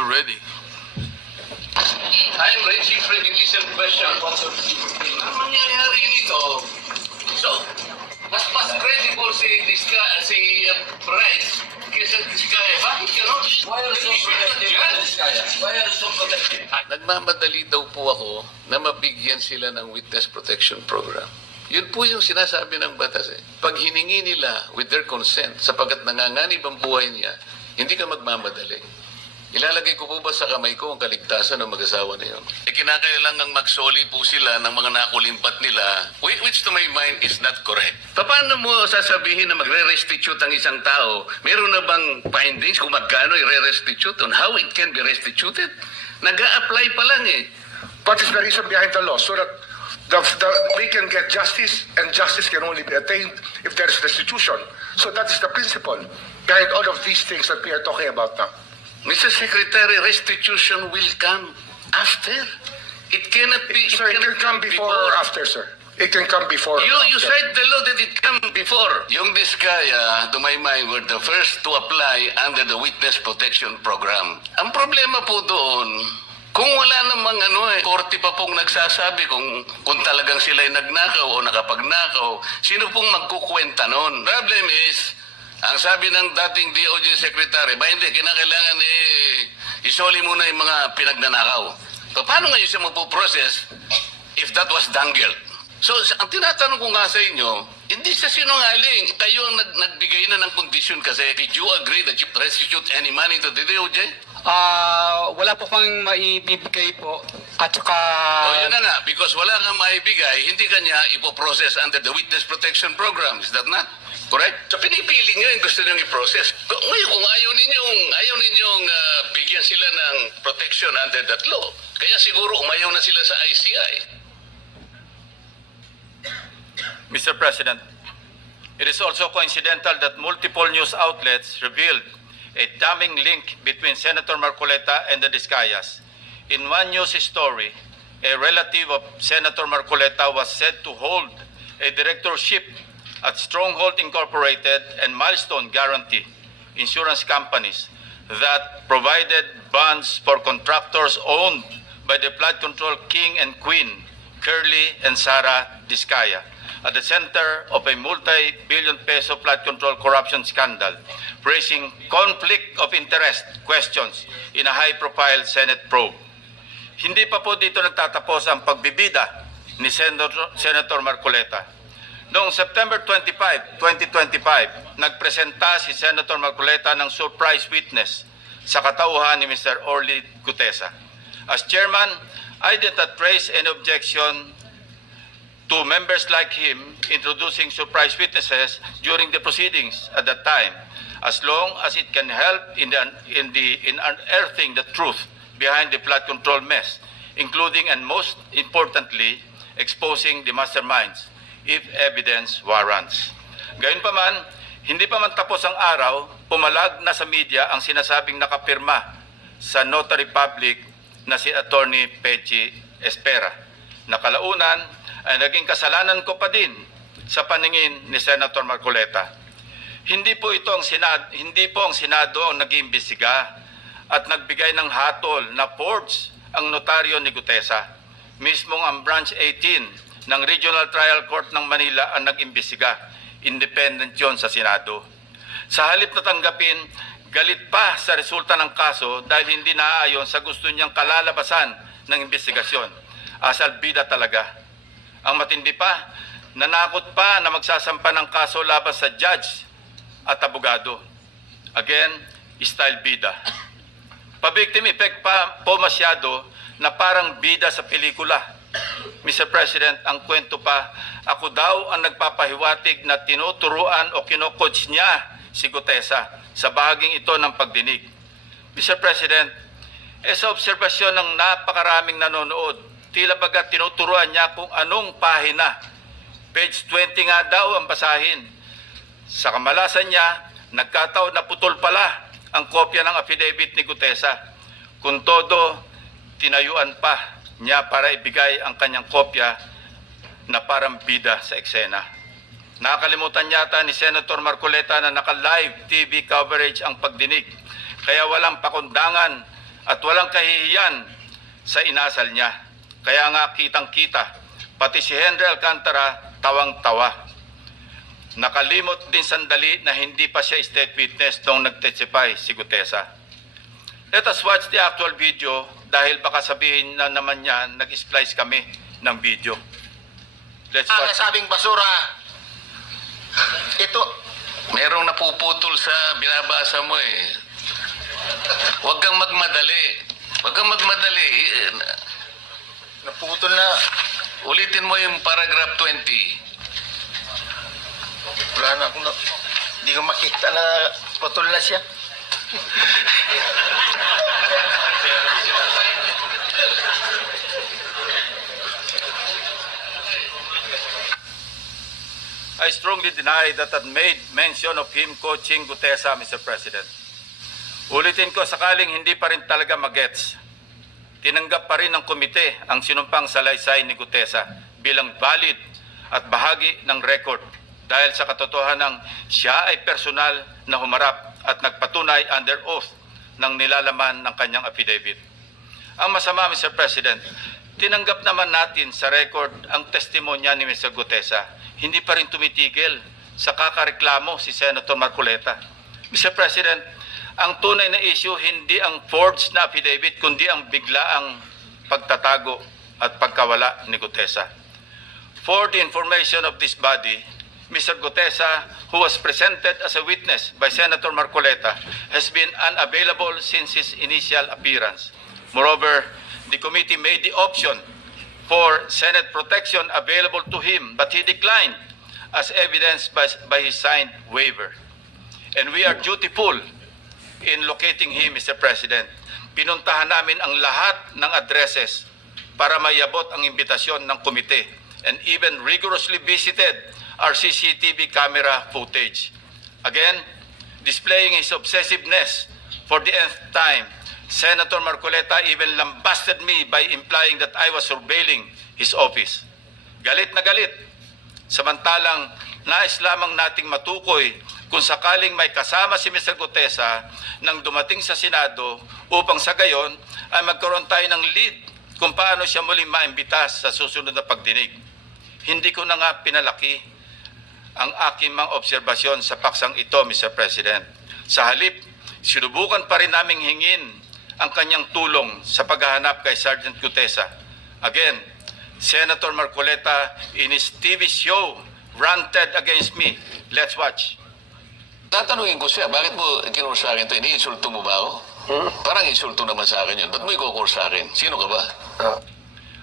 you're ready. I'm raising prejudicial question. Ang mangyayari nito, so, mas credible si Bryce kaysa Diskaya. Bakit gano'n? Why are you so protective of Diskaya? Why are you so protective? Nagmamadali daw po ako na mabigyan sila ng witness protection program. Yun po yung sinasabi ng batas eh. Pag hiningi nila with their consent, sapagkat nanganganib ang buhay niya, hindi ka magmamadali. Ilalagay ko po ba sa kamay ko ang kaligtasan ng mag-asawa na yun? Kinakailangang magsoli po sila ng mga nakulimpat nila, which to my mind is not correct. Paano mo sasabihin na magre-restitute ang isang tao? Meron na bang findings kung magkano i-restitute on how it can be restituted? Nag-a-apply pa lang eh. What is the reason behind the law? So that we can get justice, and justice can only be attained if there is restitution. So that is the principle behind all of these things that we are talking about now. Mr. Secretary, restitution will come after. It cannot be... Sir, it can come before or after, sir. It can come before. You cite the law that it come before. Yung Diskaya, to my mind, were the first to apply under the Witness Protection Program. Ang problema po doon, kung wala namang korte pa pong nagsasabi kung talagang sila'y nagnakaw o nakapagnakaw, sino pong magkukwenta noon? Problem is, ang sabi ng dating DOJ Secretary, ba hindi, kinakailangan isoli muna yung mga pinagnanakaw. So, paano ngayon siya mapuprocess if that was dangled? So, ang tinatanong ko nga sa inyo, hindi siya sinungaling. Kayo ang nagbigay na ng condition kasi. Did you agree that you restitute any money to the DOJ? Wala po kang maibibigay po. At saka... Yun na nga, because wala kang maibigay, hindi kanya ipoprocess under the Witness Protection Program. Is that not correct? So pinipili nyo yung gusto nyo i-process. Ngayon, kung ayaw ninyong bigyan sila ng protection under that law, kaya siguro umayaw na sila sa ICI. Mr. President, it is also coincidental that multiple news outlets revealed a damning link between Senator Marcoleta and the Diskayas. In one news story, a relative of Senator Marcoleta was said to hold a directorship at Stronghold Incorporated and Milestone Guarantee insurance companies that provided bonds for contractors owned by the flood control king and queen, Curly and Sara Diskaya, at the center of a multi-billion peso flood control corruption scandal, raising conflict of interest questions in a high-profile Senate probe. Hindi pa po dito nagtatapos ang pagbibida ni Senator Marcoleta. Noong September 25, 2025, nagpresenta si Senator Marcoleta ng surprise witness sa katauhan ni Mr. Orly Gutesa. As chairman, I did not raise any objection to members like him introducing surprise witnesses during the proceedings at that time, as long as it can help in unearthing the truth behind the flood control mess, including and most importantly, exposing the masterminds if evidence warrants. Gayunpaman, hindi pa man tapos ang araw, pumalag na sa media ang sinasabing nakapirma sa notary public na si Attorney Pechi Espera. Nakalaunan ay naging kasalanan ko pa din sa paningin ni Senator Marcoleta. Hindi po ang Senado ang nag-iimbestiga at nagbigay ng hatol na forged ang notaryo ni Gutesa. Mismong ang Branch 18 ng Regional Trial Court ng Manila ang nag-imbestiga. Independent yon sa Senado. Sa halip na tanggapin, galit pa sa resulta ng kaso dahil hindi naaayon sa gusto niyang kalalabasan ng investigasyon. Asal bida talaga. Ang matindi pa, nanakot pa na magsasampa ng kaso laban sa judge at abogado. Again, style bida. Pa-victim effect pa po masyado na parang bida sa pelikula. Mr. President, ang kwento pa, ako daw ang nagpapahiwatig na tinuturuan o kinocoach niya si Gutesa sa bahaging ito ng pagdinig. Mr. President, sa obserbasyon ng napakaraming nanonood, tila baga tinuturuan niya kung anong pahina. Page 20 nga daw ang basahin. Sa kamalasan niya, nagkataon na putol pala ang kopya ng affidavit ni Gutesa. Kung todo, tinayuan pa niya para ibigay ang kanyang kopya na parang bida sa eksena. Nakalimutan yata ni Senator Marcoleta na naka-live TV coverage ang pagdinig. Kaya walang pakundangan at walang kahihiyan sa inasal niya. Kaya nga kitang-kita, pati si Henry Alcantara tawang-tawa. Nakalimot din sandali na hindi pa siya state witness nung nag-testify si Gutesa. Let us watch the actual video dahil baka sabihin na naman niya nag-splice kami ng video. Let's watch. Sabing basura. Ito, Merong napuputol sa binabasa mo eh. Huwag kang magmadali. Huwag kang magmadali. naputol na. Ulitin mo yung paragraph 20. Wala na akong, hindi ko makita na putol na siya. I strongly deny that I made mention of him coaching Gutesa, Mr. President. Ulitin ko, sakaling hindi pa rin talaga magets, tinanggap pa rin ng komite ang sinumpang salaysay ni Gutesa bilang valid at bahagi ng record dahil sa katotohanan siya ay personal na humarap at nagpatunay under oath ng nilalaman ng kanyang affidavit. Ang masama, Mr. President, tinanggap naman natin sa record ang testimonya ni Mr. Gutesa. Hindi pa rin tumitigil sa kakareklamo si Senator Marcoleta. Mr. President, ang tunay na issue hindi ang forged na affidavit kundi ang biglaang pagtatago at pagkawala ni Gutesa. For the information of this body, Mr. Gutesa, who was presented as a witness by Senator Marcoleta, has been unavailable since his initial appearance. Moreover, the committee made the option for Senate protection available to him, but he declined as evidenced by his signed waiver. And we are dutiful in locating him, Mr. President. Pinuntahan namin ang lahat ng addresses para mayabot ang imbitasyon ng komite and even rigorously visited our CCTV camera footage. Again, displaying his obsessiveness for the nth time, Senator Marcoleta even lambasted me by implying that I was surveilling his office. Galit na galit. Samantalang nais lamang nating matukoy kung sakaling may kasama si Mr. Gutesa nang dumating sa Senado upang sa gayon ay magkaroon tayo ng lead kung paano siya muling maimbitas sa susunod na pagdinig. Hindi ko na nga pinalaki ang aking mga obserbasyon sa paksang ito, Mr. President. Sa halip, sinubukan pa rin naming hingin ang kanyang tulong sa paghahanap kay Sergeant Gutesa. Again, Senator Marcoleta in his TV show ranted against me. Let's watch. Tatanungin ko siya, bakit mo kinur sa akin ito? Iniinsulto mo ba ako? Parang insulto naman sa akin yun. Ba't mo ikukur sa akin? Sino ka ba?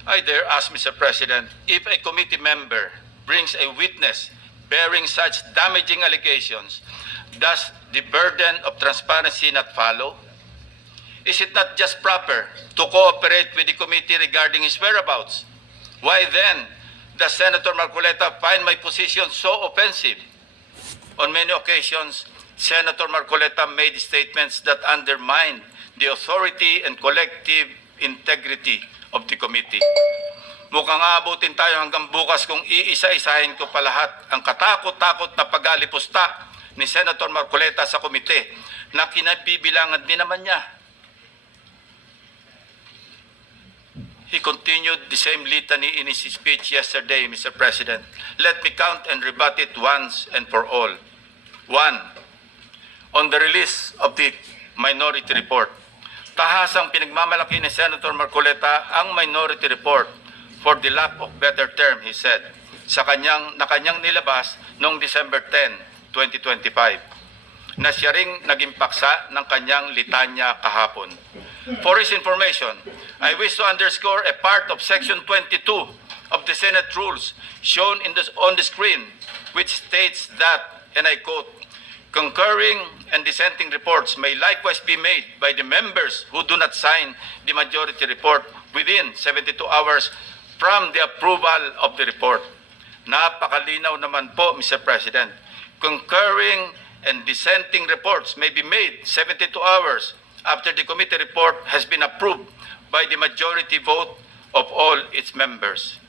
I dare ask, Mr. President, if a committee member brings a witness bearing such damaging allegations, does the burden of transparency not follow? Is it not just proper to cooperate with the committee regarding his whereabouts? Why then does Senator Marcoleta find my position so offensive? On many occasions, Senator Marcoleta made statements that undermine the authority and collective integrity of the committee. Mukhang aabutin tayo hanggang bukas kung iisa-isahin ko pa lahat ang katakot-takot na pag-alipusta ni Senator Marcoleta sa komite na kinabibilangan din naman niya. He continued the same litany in his speech yesterday, Mr. President. Let me count and rebut it once and for all. 1. On the release of the minority report, tahasang pinagmamalaki ni Senator Marcoleta ang minority report for the lack of better term, he said, na kanyang nilabas noong December 10, 2025, na siya ring naging paksa ng kanyang litanya kahapon. For his information, I wish to underscore a part of Section 22 of the Senate Rules shown on the screen, which states that, and I quote, concurring and dissenting reports may likewise be made by the members who do not sign the majority report within 72 hours from the approval of the report. Napakalinaw naman po, Mr. President. Concurring and dissenting reports may be made 72 hours after the committee report has been approved by the majority vote of all its members.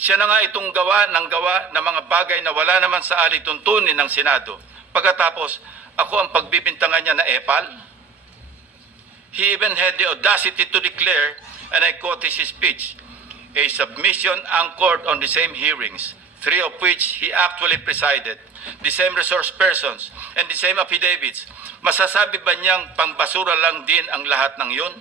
Siya na nga itong gawa ng mga bagay na wala naman sa alituntunin ng Senado. Pagkatapos, ako ang pagbibintangan niya na epal. He even had the audacity to declare, and I quote his speech, a submission anchored on the same hearings, 3 of which he actually presided, the same resource persons, and the same affidavits. Masasabi ba niyang pangbasura lang din ang lahat ng yun?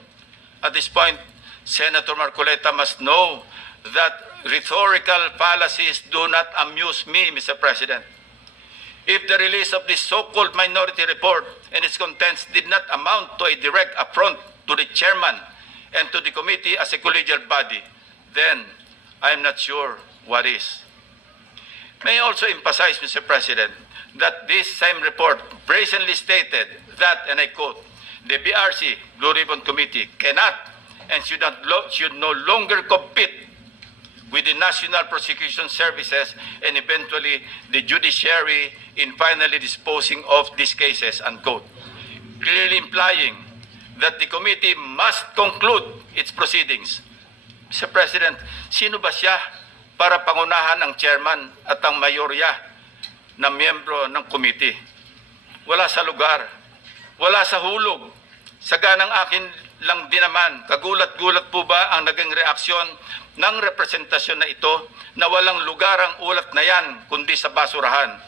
At this point, Senator Marcoleta must know that rhetorical fallacies do not amuse me, Mr. President. If the release of this so-called minority report and its contents did not amount to a direct affront to the chairman and to the committee as a collegial body, then I am not sure what is. May I also emphasize, Mr. President, that this same report brazenly stated that, and I quote, the BRC, Blue Ribbon Committee, cannot and should no longer compete with the National Prosecution Services and eventually the judiciary in finally disposing of these cases, unquote. Clearly implying that the committee must conclude its proceedings. Mr. President, sino ba siya para pangunahan ang chairman at ang mayorya na miyembro ng committee? Wala sa lugar, wala sa hulog. Saganang akin lang din naman, kagulat-gulat po ba ang naging reaksyon ng representasyon na ito na walang lugar ang ulat na yan kundi sa basurahan?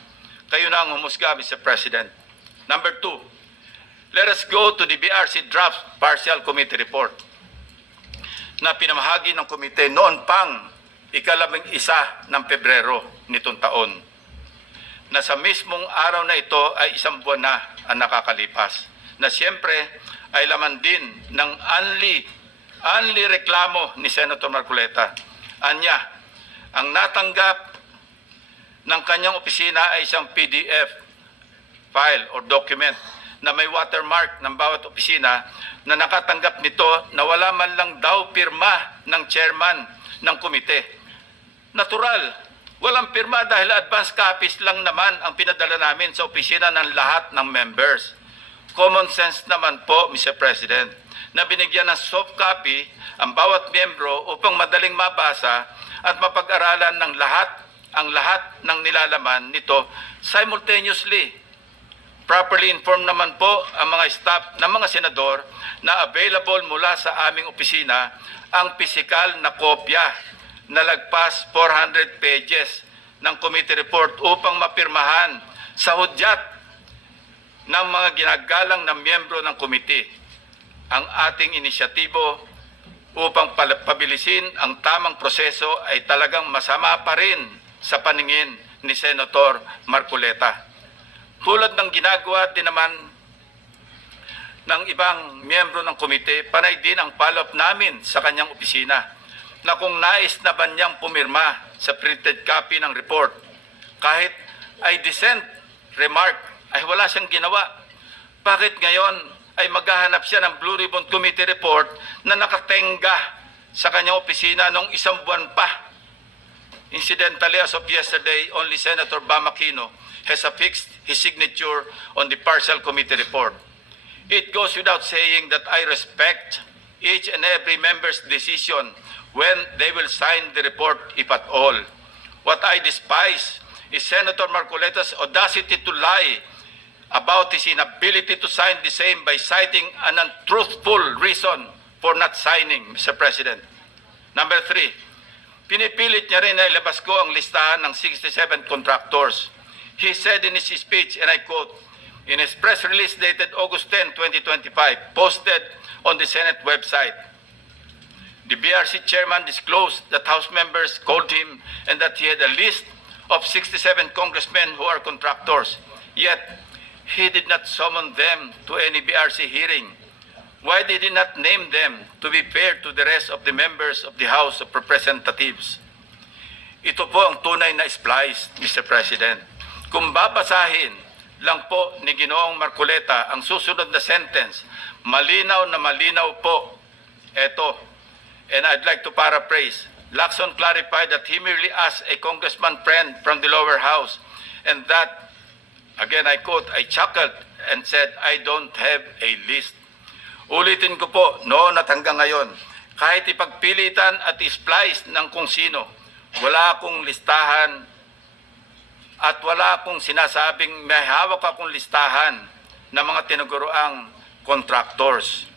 Kayo na ang humusga, Mr. President. Number 2, let us go to the BRC draft partial committee report na pinamahagi ng komite noon pang ika-11 ng Pebrero nitong taon, na sa mismong araw na ito ay 1 buwan na ang nakakalipas, na siyempre ay laman din ng only reklamo ni Senator Marcoleta. Anya, ang natanggap ng kanyang opisina ay isang PDF file or document na may watermark ng bawat opisina na nakatanggap nito na wala man lang daw pirma ng chairman ng komite. Natural, walang pirma dahil advance copies lang naman ang pinadala namin sa opisina ng lahat ng members. Common sense naman po, Mr. President, na binigyan ng soft copy ang bawat miyembro upang madaling mabasa at mapag-aralan ng ang lahat ng nilalaman nito simultaneously. Properly informed naman po ang mga staff ng mga senador na available mula sa aming opisina ang pisikal na kopya na lagpas 400 pages ng committee report upang mapirmahan sa hudyat ng mga ginagalang na miyembro ng komite. Ang ating inisyatibo upang pabilisin ang tamang proseso ay talagang masama pa rin sa paningin ni Senator Marcoleta. Tulad ng ginagawa din naman ng ibang miyembro ng komite, panay din ang follow-up namin sa kanyang opisina na kung nais na ba niyang pumirma sa printed copy ng report, kahit ay dissent remark ay wala siyang ginawa. Bakit ngayon ay maghahanap siya ng Blue Ribbon Committee report na nakatenga sa kanyang opisina noong 1 buwan pa? Incidentally, as of yesterday, only Senator Bam Aquino has affixed his signature on the partial committee report. It goes without saying that I respect each and every member's decision when they will sign the report, if at all. What I despise is Senator Marcoleta's audacity to lie about his inability to sign the same by citing an untruthful reason for not signing, Mr. President. Number 3, pinipilit niya rin na ilabas ko ang listahan ng 67 contractors. He said in his speech, and I quote, in his press release dated August 10, 2025, posted on the Senate website, the BRC chairman disclosed that House members called him and that he had a list of 67 congressmen who are contractors. Yet, he did not summon them to any BRC hearing. Why did he not name them to be fair to the rest of the members of the House of Representatives? Ito po ang tunay na splice, Mr. President. Kung babasahin lang po ni Ginoong Marcoleta ang susunod na sentence, malinaw na malinaw po. Ito, and I'd like to paraphrase, Lacson clarified that he merely asked a congressman friend from the lower house and that, again, I quote, I chuckled and said, I don't have a list. Ulitin ko po, noon at hanggang ngayon, kahit ipagpilitan at isplice ng kung sino, wala akong listahan at wala akong sinasabing may hawak akong listahan ng mga tinuguroang contractors.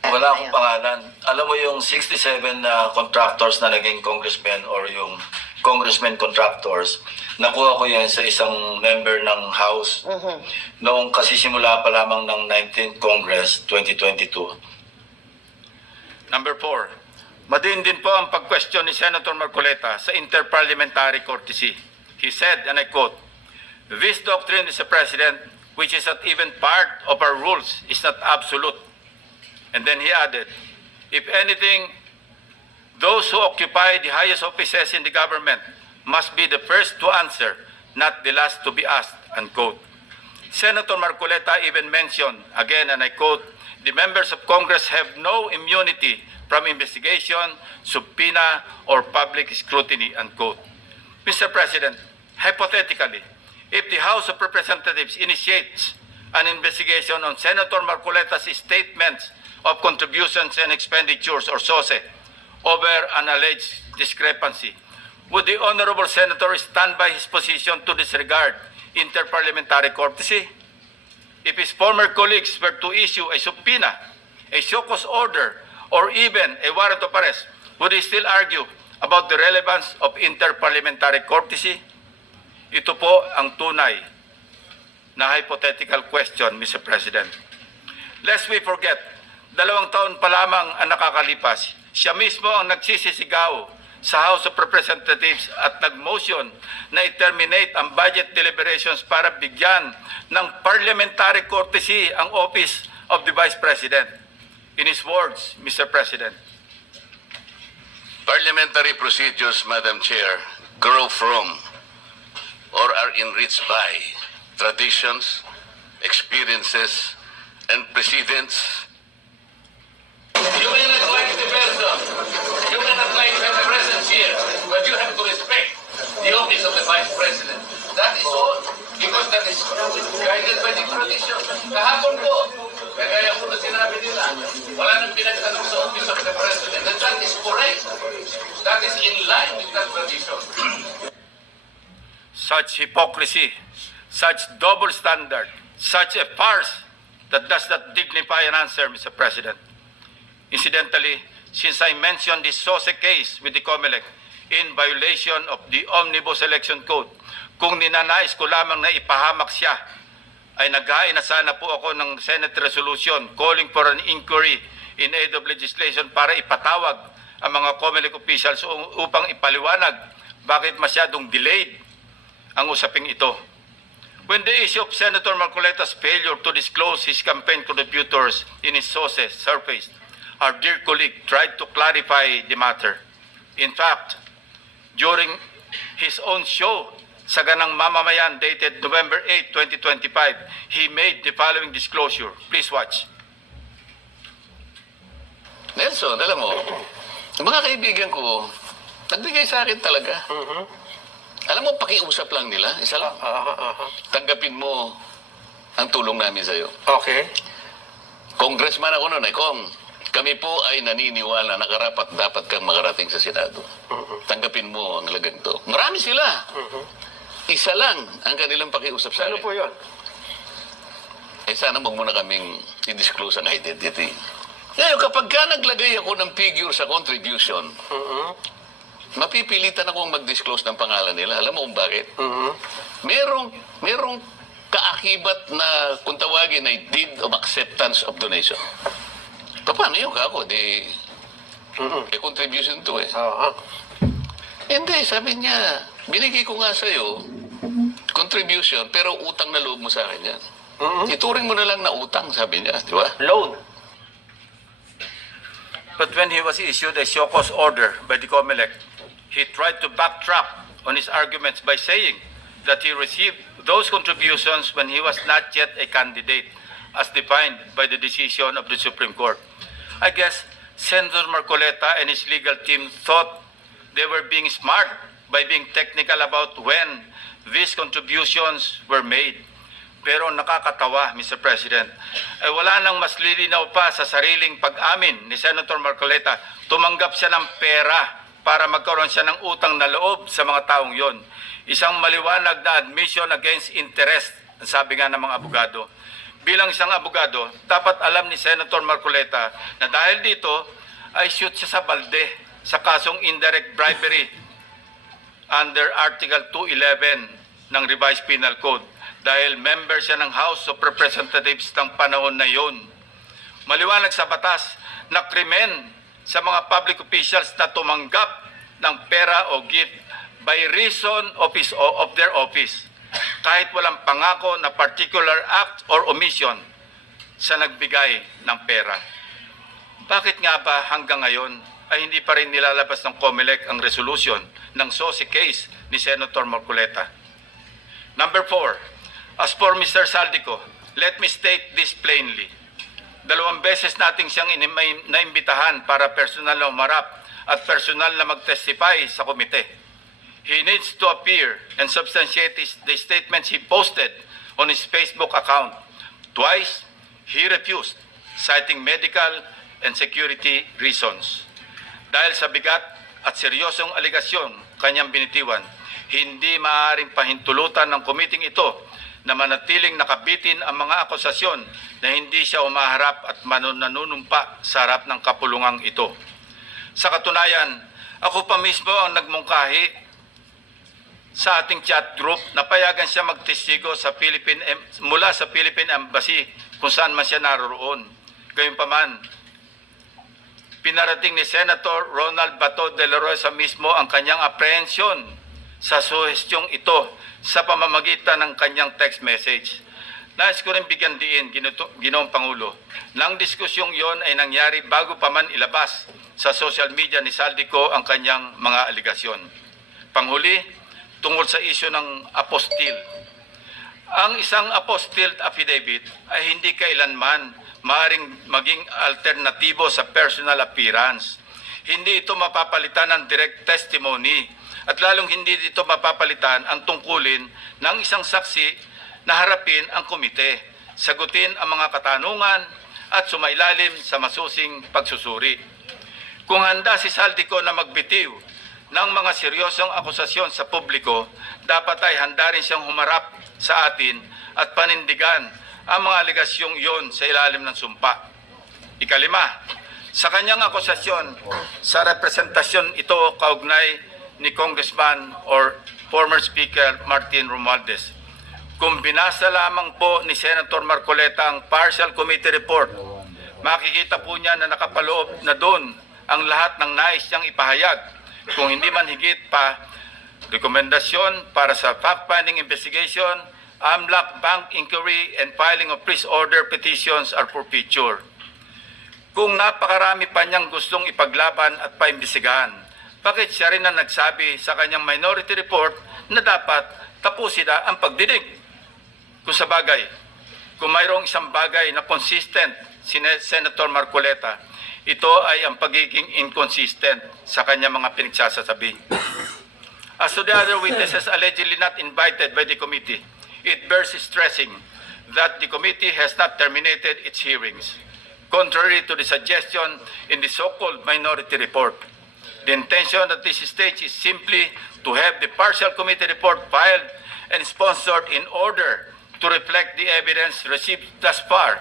Wala akong pangalan. Alam mo yung 67 na contractors na naging congressmen or yung congressmen contractors, nakuha ko yan sa isang member ng House noong kasisimula pa lamang ng 19th Congress 2022. Number 4, madiin din po ang pag-question ni Senator Marcoleta sa interparliamentary courtesy. He said, and I quote, "This doctrine, Mr. President, which is not even part of our rules, is not absolute." And then he added, "If anything, those who occupy the highest offices in the government must be the first to answer, not the last to be asked," unquote. Senator Marcoleta even mentioned, again, and I quote, "The members of Congress have no immunity from investigation, subpoena, or public scrutiny," unquote. Mr. President, hypothetically, if the House of Representatives initiates an investigation on Senator Marcoleta's statements of contributions and expenditures, or SOSE, over an alleged discrepancy, would the Honorable Senator stand by his position to disregard interparliamentary courtesy? If his former colleagues were to issue a subpoena, a show cause order, or even a warrant of arrest, would he still argue about the relevance of interparliamentary courtesy? Ito po ang tunay na hypothetical question, Mr. President. Lest we forget, 2 taon pa lamang ang nakakalipas, siya mismo ang nagsisisigaw sa House of Representatives at nag-motion na i-terminate ang budget deliberations para bigyan ng parliamentary courtesy ang Office of the Vice President. In his words, Mr. President, Parliamentary procedures, Madam Chair, grow from or are enriched by traditions, experiences, and precedents. You may not like the person, you may not like the presence here, but you have to respect the office of the Vice President. That is all. Because that is guided by the tradition. Kahapon po, kagaya po na sinabi nila, wala nang pinagtanong sa office of the President. And that is correct. That is in line with that tradition. such hypocrisy, such double standard, such a farce that does not dignify an answer, Mr. President. Incidentally, since I mentioned this SOSE case with the COMELEC in violation of the Omnibus Election Code, kung ninanais ko lamang na ipahamak siya, ay naghain na sana po ako ng Senate resolution calling for an inquiry in aid of legislation para ipatawag ang mga COMELEC officials upang ipaliwanag bakit masyadong delayed ang usaping ito. When the issue of Senator Marcoleta's failure to disclose his campaign contributors in his sources surfaced, our dear colleague tried to clarify the matter. In fact, during his own show, Saganang Mamamayan, dated November 8, 2025, he made the following disclosure. Please watch. Nelson, alam mo, mga kaibigan ko, nagbigay sa akin talaga. Alam mo, pakiusap lang nila. Isa lang. Tanggapin mo ang tulong namin sa'yo. Okay. Congressman ako noon, Kong. Kami po ay naniniwala na karapat dapat kang makarating sa Senado. Tanggapin mo ang lagang to. Marami sila. Isa lang ang kanilang pakiusap sa akin. Ano po yun? Eh sana wag mo na kaming i-disclose ang identity. Ngayon, kapag ka naglagay ako ng figure sa contribution, mapipilitan akong mag-disclose ng pangalan nila. Alam mo kung bakit? Merong kaakibat na kung tawagin ay deed of acceptance of donation. Paano yun ka ako? Contribution to eh. Hindi, sabi niya, binigay ko nga sa'yo, contribution, pero utang na loob mo sa akin yan. Ituring mo na lang na utang, sabi niya, di ba? Loan. But when he was issued a show cause order by the COMELEC, he tried to backtrack on his arguments by saying that he received those contributions when he was not yet a candidate, as defined by the decision of the Supreme Court. I guess Senator Marcoleta and his legal team thought they were being smart by being technical about when these contributions were made. Pero nakakatawa, Mr. President, ay wala nang mas lilinaw pa sa sariling pag-amin ni Senator Marcoleta. Tumanggap siya ng pera para magkaroon siya ng utang na loob sa mga taong yon. Isang maliwanag na admission against interest, ang sabi nga ng mga abogado. bilang isang abogado, dapat alam ni Senator Marcoleta na dahil dito ay shoot siya sa balde sa kasong indirect bribery under Article 211 ng Revised Penal Code dahil member siya ng House of Representatives ng panahon na yon. Maliwanag sa batas na krimen sa mga public officials na tumanggap ng pera o gift by reason of their office kahit walang pangako na particular act or omission sa nagbigay ng pera. Bakit nga ba hanggang ngayon ay hindi pa rin nilalabas ng COMELEC ang resolution ng SOSI case ni Senator Marcoleta? Number 4, as for Mr. Saldico, let me state this plainly. 2 beses nating siyang naimbitahan para personal na umarap at personal na mag-testify sa komite. He needs to appear and substantiate the statements he posted on his Facebook account. Twice, he refused, citing medical and security reasons. Dahil sa bigat at seryosong aligasyon kanyang binitiwan, hindi maaaring pahintulutan ng komiting ito na manatiling nakabitin ang mga akusasyon na hindi siya umaharap at nanunumpa sa harap ng kapulungang ito. Sa katunayan, ako pa mismo ang nagmungkahi sa ating chat group na payagan siya magtestigo sa mula sa Philippine Embassy kung saan man siya naroroon. Gayunpaman, pinarating ni Senator Ronald Bato de la Rosa mismo ang kanyang apprehension sa suhestyong ito sa pamamagitan ng kanyang text message. Nais ko rin bigyan diin, Ginoong Pangulo, nang diskusyong yon ay nangyari bago pa man ilabas sa social media ni Saldico ang kanyang mga aligasyon. Panghuli, tungkol sa isyu ng apostille. Ang isang apostille affidavit ay hindi kailanman maaaring maging alternatibo sa personal appearance. Hindi ito mapapalitan ng direct testimony at lalong hindi dito mapapalitan ang tungkulin ng isang saksi na harapin ang komite, sagutin ang mga katanungan at sumailalim sa masusing pagsusuri. Kung handa si Saldico na magbitiw ng mga seryosong akusasyon sa publiko, dapat ay handa rin siyang humarap sa atin at panindigan ang mga aligasyong yon sa ilalim ng sumpa. Ikalima, sa kanyang akusasyon sa representasyon ito kaugnay ni Congressman or former Speaker Martin Romualdez. Kung binasa lamang po ni Senator Marcoleta ang partial committee report, makikita po niya na nakapaloob na doon ang lahat ng nais niyang ipahayag. Kung hindi man higit pa, rekomendasyon para sa fact-finding investigation, AMLAC bank inquiry, and filing of freeze order petitions are for future. Kung napakarami pa niyang gustong ipaglaban at paimbestigahan, bakit siya rin ang nagsabi sa kanyang minority report na dapat tapusin na ang pagdinig? Kung sa bagay, kung mayroong isang bagay na consistent si Senator Marcoleta, ito ay ang pagiging inconsistent sa kanyang mga pinagsasasabi. As to the other witnesses allegedly not invited by the committee, it bears stressing that the committee has not terminated its hearings, contrary to the suggestion in the so-called minority report. The intention at this stage is simply to have the partial committee report filed and sponsored in order to reflect the evidence received thus far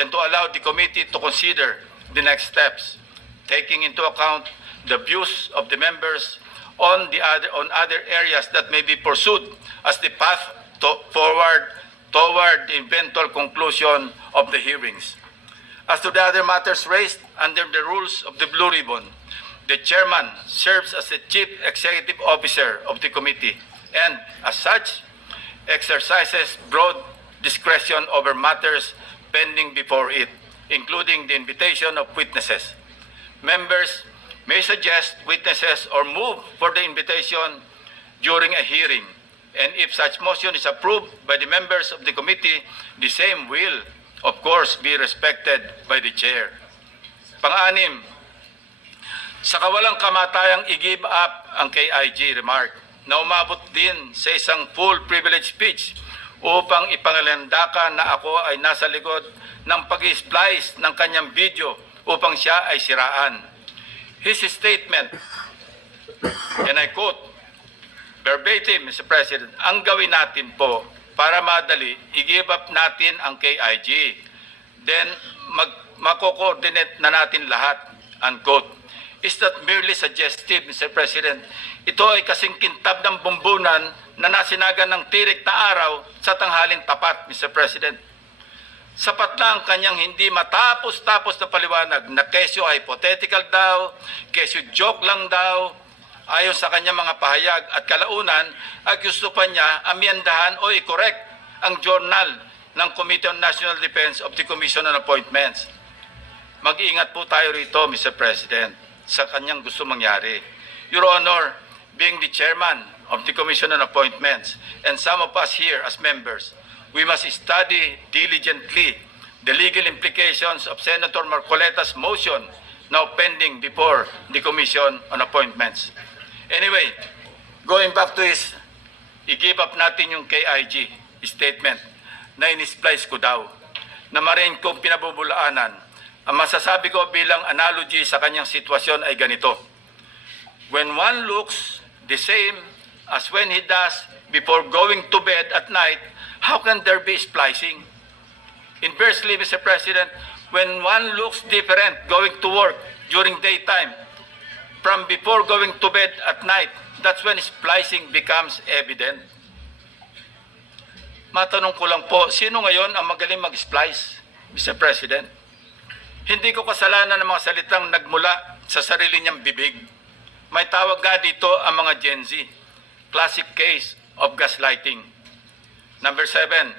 and to allow the committee to consider the next steps, taking into account the views of the members on other areas that may be pursued as the path forward toward the eventual conclusion of the hearings. As to the other matters raised under the rules of the Blue Ribbon, the chairman serves as the chief executive officer of the committee and, as such, exercises broad discretion over matters pending before it, including the invitation of witnesses. Members may suggest witnesses or move for the invitation during a hearing, and if such motion is approved by the members of the committee, the same will, of course, be respected by the chair. Pang-anim, sa kawalang kamatayang i-give up ang KIG remark na umabot din sa isang full privilege speech upang ipangalandakan na ako ay nasa likod ng pag-splice ng kanyang video upang siya ay siraan. His statement, and I quote, verbatim, Mr. President, ang gawin natin po para madali, i-give up natin ang KIG. Then, mako-coordinate na natin lahat, unquote. Is that merely suggestive, Mr. President? Ito ay kasing kintab ng bumbunan na nasinagan ng tirik na araw sa tanghalin tapat, Mr. President. Sapat na ang kanyang hindi matapos-tapos na paliwanag na kesyo hypothetical daw, kesyo joke lang daw, ayon sa kanyang mga pahayag at kalaunan ay gusto pa niya amyendahan o i-correct ang journal ng Committee on National Defense of the Commission on Appointments. Mag-iingat po tayo rito, Mr. President, sa kanyang gusto mangyari. Your Honor, being the chairman of the Commission on Appointments and some of us here as members, we must study diligently the legal implications of Senator Marcoleta's motion now pending before the Commission on Appointments. Anyway, going back to his, i-give up natin yung KIG statement na in-splice ko daw, na marin kong pinabubulaanan. Ang masasabi ko bilang analogy sa kanyang sitwasyon ay ganito. When one looks the same as when he does before going to bed at night, how can there be splicing? Inversely, Mr. President, when one looks different going to work during daytime from before going to bed at night, that's when splicing becomes evident. Matanong ko lang po, sino ngayon ang magaling mag-splice, Mr. President? Hindi ko kasalanan ng mga salitang nagmula sa sarili niyang bibig. May tawag nga dito ang mga Gen Z. Classic case of gaslighting. Number 7,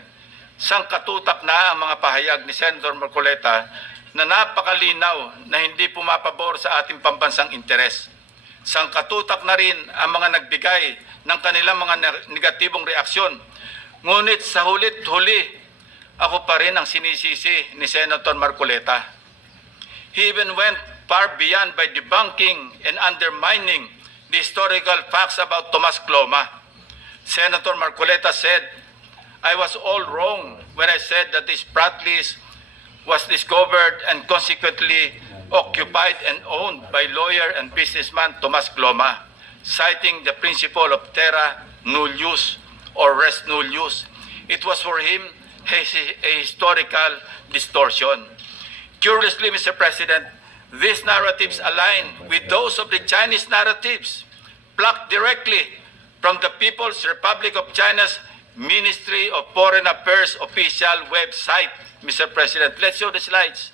sangkatutak na ang mga pahayag ni Senator Marcoleta na napakalinaw na hindi pumapabor sa ating pambansang interes. Sangkatutak na rin ang mga nagbigay ng kanilang mga negatibong reaksyon. Ngunit sa hulit-huli, ako pa rin ang sinisisi ni Senator Marcoleta. He even went far beyond by debunking and undermining the historical facts about Tomas Cloma. Senator Marcoleta said, I was all wrong when I said that this Spratlys was discovered and consequently occupied and owned by lawyer and businessman Tomas Cloma, citing the principle of terra nullius or res nullius. It was for him a historical distortion. Curiously, Mr. President, these narratives align with those of the Chinese narratives, plucked directly from the People's Republic of China's Ministry of Foreign Affairs official website, Mr. President. Let's show the slides.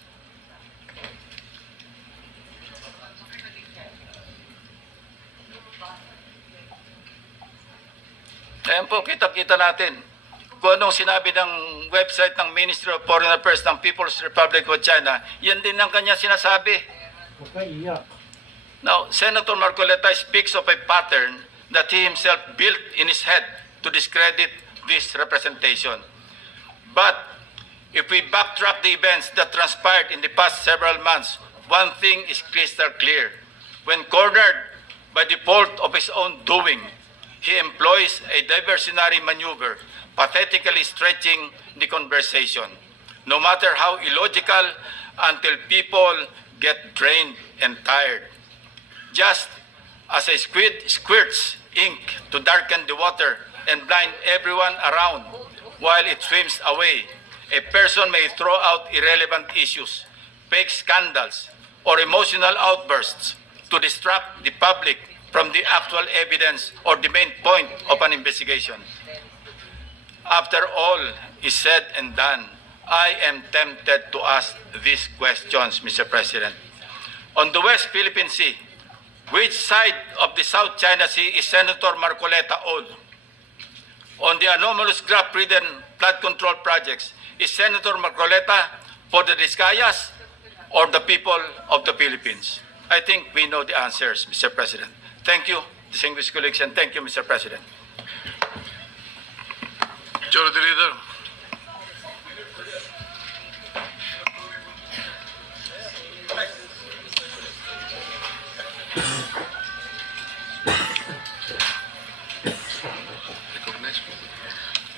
Ayan po, kita-kita natin kung anong sinabi ng website ng Ministry of Foreign Affairs ng People's Republic of China. Yan din ang kanya sinasabi. Now, Senator Marcoleta speaks of a pattern that he himself built in his head to discredit this representation. But if we backtrack the events that transpired in the past several months, one thing is crystal clear. When cornered by the fault of his own doing, he employs a diversionary maneuver, pathetically stretching the conversation, no matter how illogical, until people get drained and tired. Just as a squid squirts ink to darken the water and blind everyone around while it swims away, a person may throw out irrelevant issues, fake scandals, or emotional outbursts to distract the public from the actual evidence or the main point of an investigation. After all is said and done, I am tempted to ask these questions, Mr. President. On the West Philippine Sea, which side of the South China Sea is Senator Marcoleta on? On the anomalous graft-ridden flood control projects, is Senator Marcoleta for the Discayas or the people of the Philippines? I think we know the answers, Mr. President. Thank you, distinguished colleagues, and thank you, Mr. President. Majority Leader.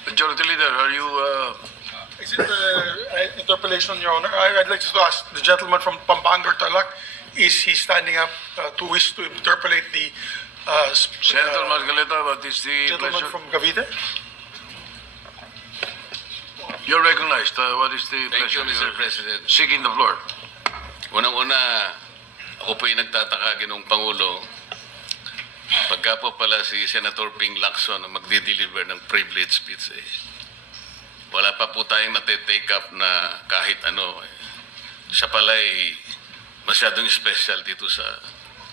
Majority Leader, are you... Is it interpellation, Your Honor? I'd like to ask the gentleman from Pampanga, Tarlac, is he standing up to wish to interpellate the Senator Marcoleta, what is the gentleman pleasure? from Cavite? You're recognized. What is the Thank you, pleasure? Mr. President. Seeking the floor. Unang-una, ako po yung nagtataka, Ginoong Pangulo, pagka po pala si Senator Ping Lacson ang magdi-deliver ng privilege speech, wala pa po tayong nate-take up na kahit ano. Siya pala ay masyadong special dito sa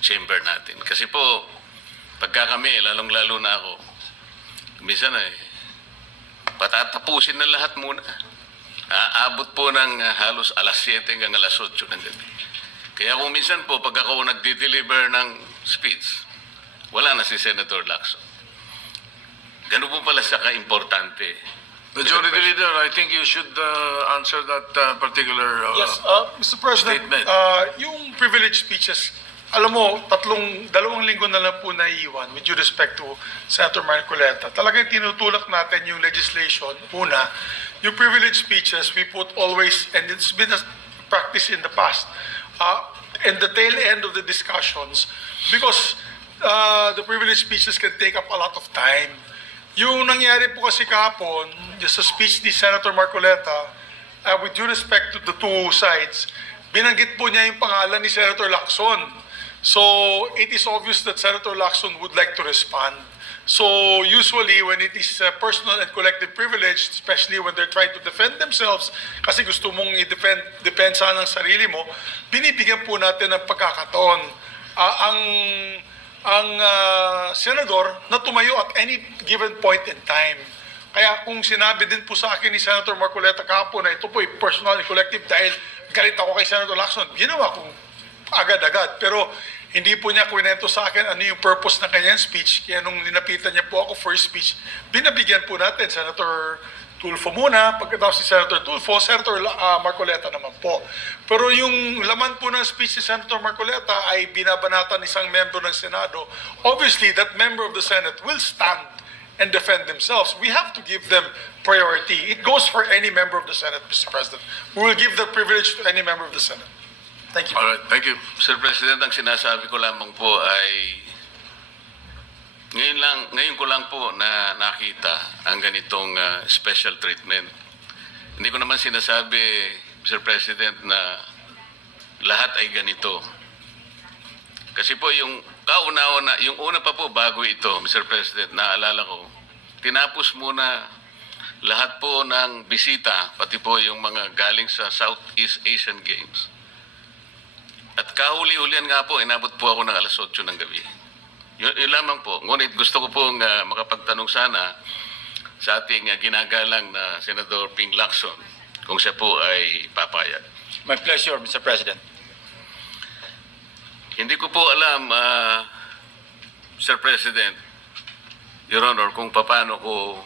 chamber natin. Kasi po, pagka kami, lalong-lalo na ako, minsan patatapusin na lahat muna. Aabot po ng halos alas 7 hanggang alas 8 ng gabi. Kaya kung minsan po, pag ako nagdi-deliver ng speech, wala na si Senator Lacson. Ganun po pala siya ka-importante. Majority Leader, I think you should answer that particular Yes, Mr. President, statement. yung privilege speeches, alam mo, dalawang linggo na lang po naiiwan with due respect to Senator Marcoleta. Talagang tinutulak natin yung legislation. Una, yung privilege speeches, we put always, and it's been a practice in the past, in the tail end of the discussions, because the privilege speeches can take up a lot of time. Yung nangyari po kasi kahapon, just a speech ni Senator Marcoleta, with due respect to the two sides, binanggit po niya yung pangalan ni Senator Lacson. So, it is obvious that Senator Lacson would like to respond. So, usually, when it is personal and collective privilege, especially when they're trying to defend themselves, kasi gusto mong i-defend sana ang sarili mo, binibigyan po natin ng pagkakataon. Ang senador na tumayo at any given point in time. Kaya kung sinabi din po sa akin ni Senator Marcoleta kahapon na ito po ay personal and collective dahil galit ako kay Senator Lacson, ginawa kong agad-agad. Pero hindi po niya kwento sa akin ano yung purpose ng kanyang speech. Kaya nung linapitan niya po ako for speech, binabigyan po natin Senator Tulfo muna, pagkatapos si Senator Tulfo, Senator Marcoleta naman po. Pero yung laman po ng speech ni Senator Marcoleta ay binabanatan isang membro ng Senado. Obviously, that member of the Senate will stand and defend themselves. We have to give them priority. It goes for any member of the Senate, Mr. President. We will give that privilege to any member of the Senate. Thank you. All right, thank you. Sir President, ang sinasabi ko lamang po ay ngayon ko lang po na nakita ang ganitong special treatment. Hindi ko naman sinasabi, Sir President, na lahat ay ganito. Kasi po yung yung una pa po bago ito, Mr. President, naalala ko, tinapos muna lahat po ng bisita, pati po yung mga galing sa Southeast Asian Games. At kahuli-hulian nga po, inabot po ako ng alas 8 ng gabi. Yun lamang po. Ngunit gusto ko pong makapagtanong sana sa ating ginagalang na Senator Ping Lacson kung siya po ay papayag. My pleasure, Mr. President. Hindi ko po alam, Sir President, Your Honor, kung paano ko,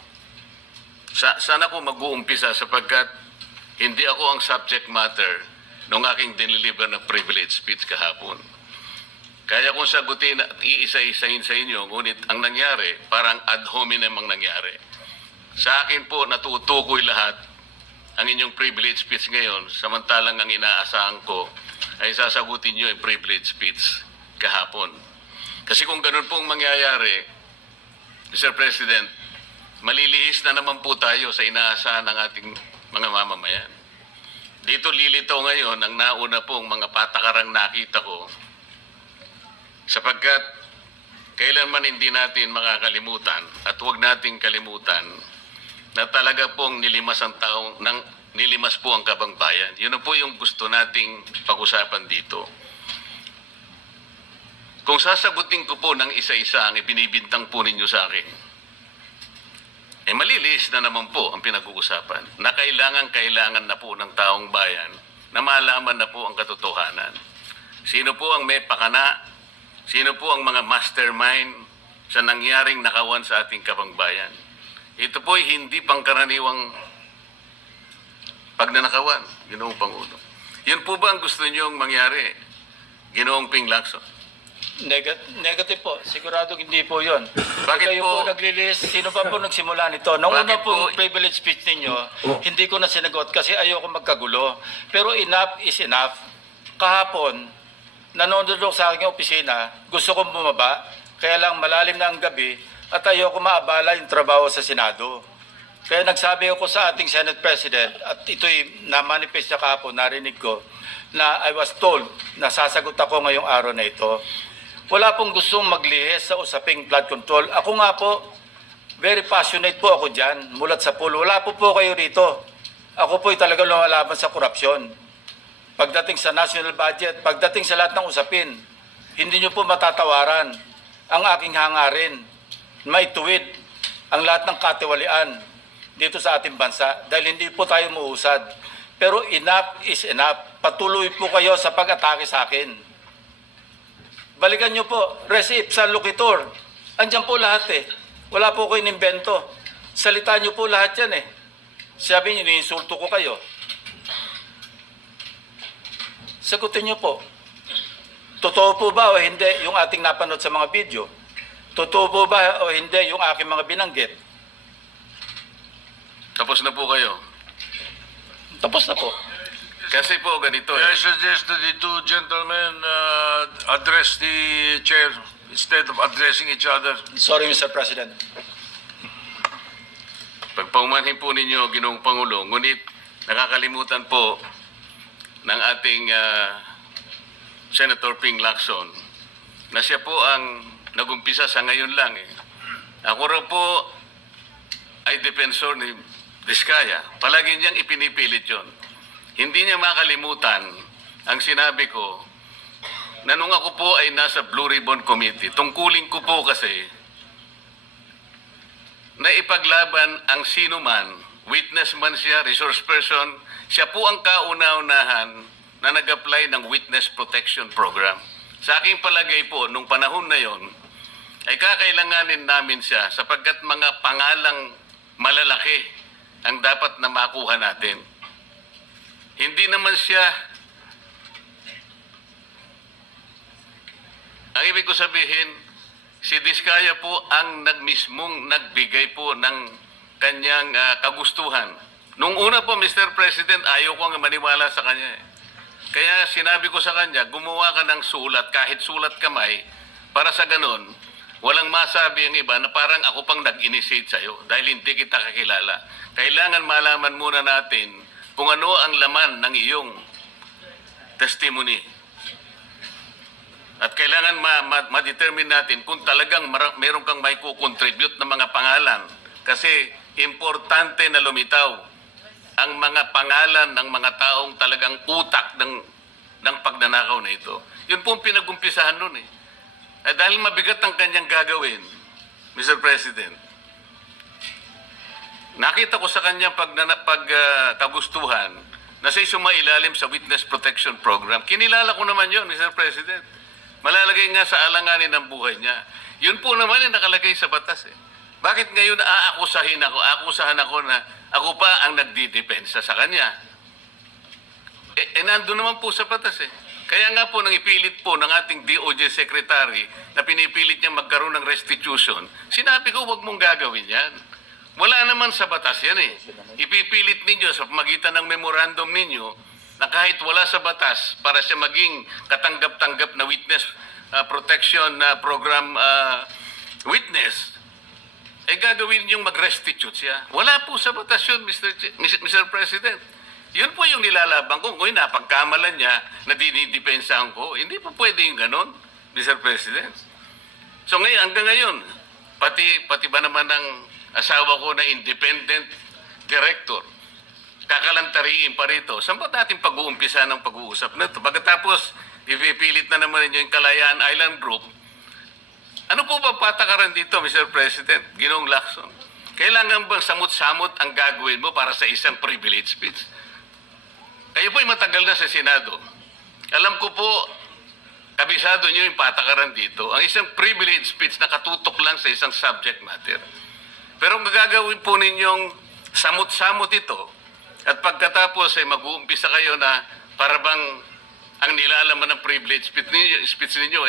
sana ko mag-uumpisa sapagkat hindi ako ang subject matter nung aking diniliver na privilege speech kahapon. Kaya kung sagutin at iisa-isahin sa inyo, ngunit ang nangyari, parang ad hominem ang nangyari. Sa akin po, natutukoy lahat ang inyong privilege speech ngayon, samantalang ang inaasahan ko ay sasagutin nyo yung privilege speech kahapon. Kasi kung ganun pong mangyayari, Mr. President, malilihis na naman po tayo sa inaasahan ng ating mga mamamayan. Dito lilitaw ngayon ang nauna pong mga patakarang nakita ko sapagkat kailanman hindi natin makakalimutan at huwag nating kalimutan na talaga pong nilimas po ang kabangbayan. Yun po yung gusto nating pag-usapan dito. Kung sasagutin ko po ng isa-isa ang ibinibintang po ninyo sa akin, maliliis na naman po ang pinag-uusapan na kailangan na po ng taong bayan na malaman na po ang katotohanan. Sino po ang may pakana? Sino po ang mga mastermind sa nangyaring nakawan sa ating kabangbayan? Ito po ay hindi pangkaraniwang pagnanakawan, Ginoong Pangulo. Yun po ba ang gusto niyong mangyari, Ginoong Ping Lacson? Negative po. Sigurado hindi po yun. Bakit Kayo po? po naglilis. Sino pa po nagsimula nito? Nung una Bakit po po? privilege speech ninyo, hindi ko na sinagot kasi ayoko magkagulo. Pero enough is enough. Kahapon, nanonood ako sa aking opisina, gusto kong bumaba, kaya lang malalim na ang gabi at ayoko maabala yung trabaho sa Senado. Kaya nagsabi ako sa ating Senate President, at ito'y na-manifest niya kahapon, narinig ko, na I was told na sasagot ako ngayong araw na ito. Wala pong gustong maglihis sa usaping flood control. Ako nga po, very passionate po ako dyan, mulat sa pool. Wala po kayo rito. Ako po'y talagang lumalaban sa korupsyon. Pagdating sa national budget, pagdating sa lahat ng usapin, hindi nyo po matatawaran ang aking hangarin, maituwid ang lahat ng katiwalian dito sa ating bansa dahil hindi po tayo muusad. Pero enough is enough. Patuloy po kayo sa pag-atake sa akin. Balikan nyo po, res ipsa loquitur. Andyan po lahat eh. Wala po ko inimbento. Salita nyo po lahat yan eh. Sabi nyo, iniinsulto ko kayo. Sagutin nyo po. Totoo po ba o hindi yung ating napanood sa mga video? Totoo po ba o hindi yung aking mga binanggit? Tapos na po kayo. Tapos na po. Kasi po ganito May I eh. suggest that the two gentlemen address the chair instead of addressing each other. Sorry, Mr. President. Pagpaumanhin po ninyo, Ginoong Pangulo, ngunit nakakalimutan po ng ating Senator Ping Lacson na siya po ang nagumpisa sa ngayon lang eh. Ako raw po ay defensor ni Diskaya. Palagi niyang ipinipilit yon. Hindi niya makalimutan ang sinabi ko na nung ako po ay nasa Blue Ribbon Committee, tungkulin ko po kasi na ipaglaban ang sino man, witness man siya, resource person, siya po ang kauna-unahan na nag-apply ng Witness Protection Program. Sa aking palagay po, nung panahon na yon, ay kakailanganin namin siya sapagkat mga pangalang malalaki ang dapat na makuha natin. Hindi naman siya, ang ibig ko sabihin, si Diskaya po ang mismong nagbigay po ng kanyang kagustuhan. Nung una po, Mr. President, ayaw ko nga maniwala sa kanya. Kaya sinabi ko sa kanya, gumawa ka ng sulat, kahit sulat kamay, para sa ganun, walang masabi ang iba na parang ako pang nag-initiate sa'yo dahil hindi kita kakilala. Kailangan malaman muna natin kung ano ang laman ng iyong testimony. At kailangan ma-determine natin kung talagang meron kang may kukontribute na mga pangalan. Kasi importante na lumitaw ang mga pangalan ng mga taong talagang utak ng pagnanakaw na ito. Yun po ang pinag-umpisahan nun eh. Dahil mabigat ang kanyang gagawin, Mr. President, nakita ko sa kanya kagustuhan na siya sumailalim sa Witness Protection Program. Kinilala ko naman yun, Mr. President. Malalagay nga sa alanganin ng buhay niya. Yun po naman yung nakalagay sa batas eh. Bakit ngayon aakusahan ako na ako pa ang nagdidepensa sa kanya? Nandun naman po sa batas eh. Kaya nga po nang ipilit po ng ating DOJ Secretary na pinipilit niya magkaroon ng restitution, sinabi ko huwag mong gagawin yan. Wala naman sa batas yan eh. Ipipilit ninyo sa pamagitan ng memorandum ninyo na kahit wala sa batas para siya maging katanggap-tanggap na witness protection program witness, ay gagawin niyong mag-restitute siya. Wala po sa batas yun, Mr. President. Yun po yung nilalaban ko. Kung napagkamalan niya na dinidepensahan ko, hindi po pwedeng ganon, Mr. President. So ngayon, hanggang ngayon, pati ba naman ang asawa ko na independent director, kakalantariin pa rito. Saan ba natin pag-uumpisa ng pag-uusap na ito? Pagkatapos, ipipilit na naman ninyo yung Kalayaan Island Group. Ano po ba patakaran dito, Mr. President, Ginoong Lacson? Kailangan bang samot-samot ang gagawin mo para sa isang privilege speech? Kayo po'y matagal na sa Senado. Alam ko po, kabisado nyo yung patakaran dito. Ang isang privilege speech na katutok lang sa isang subject matter. Pero ang gagawin po ninyong samot-samot ito, at pagkatapos ay mag-uumpisa kayo na para bang ang nilalaman ng privilege speech ninyo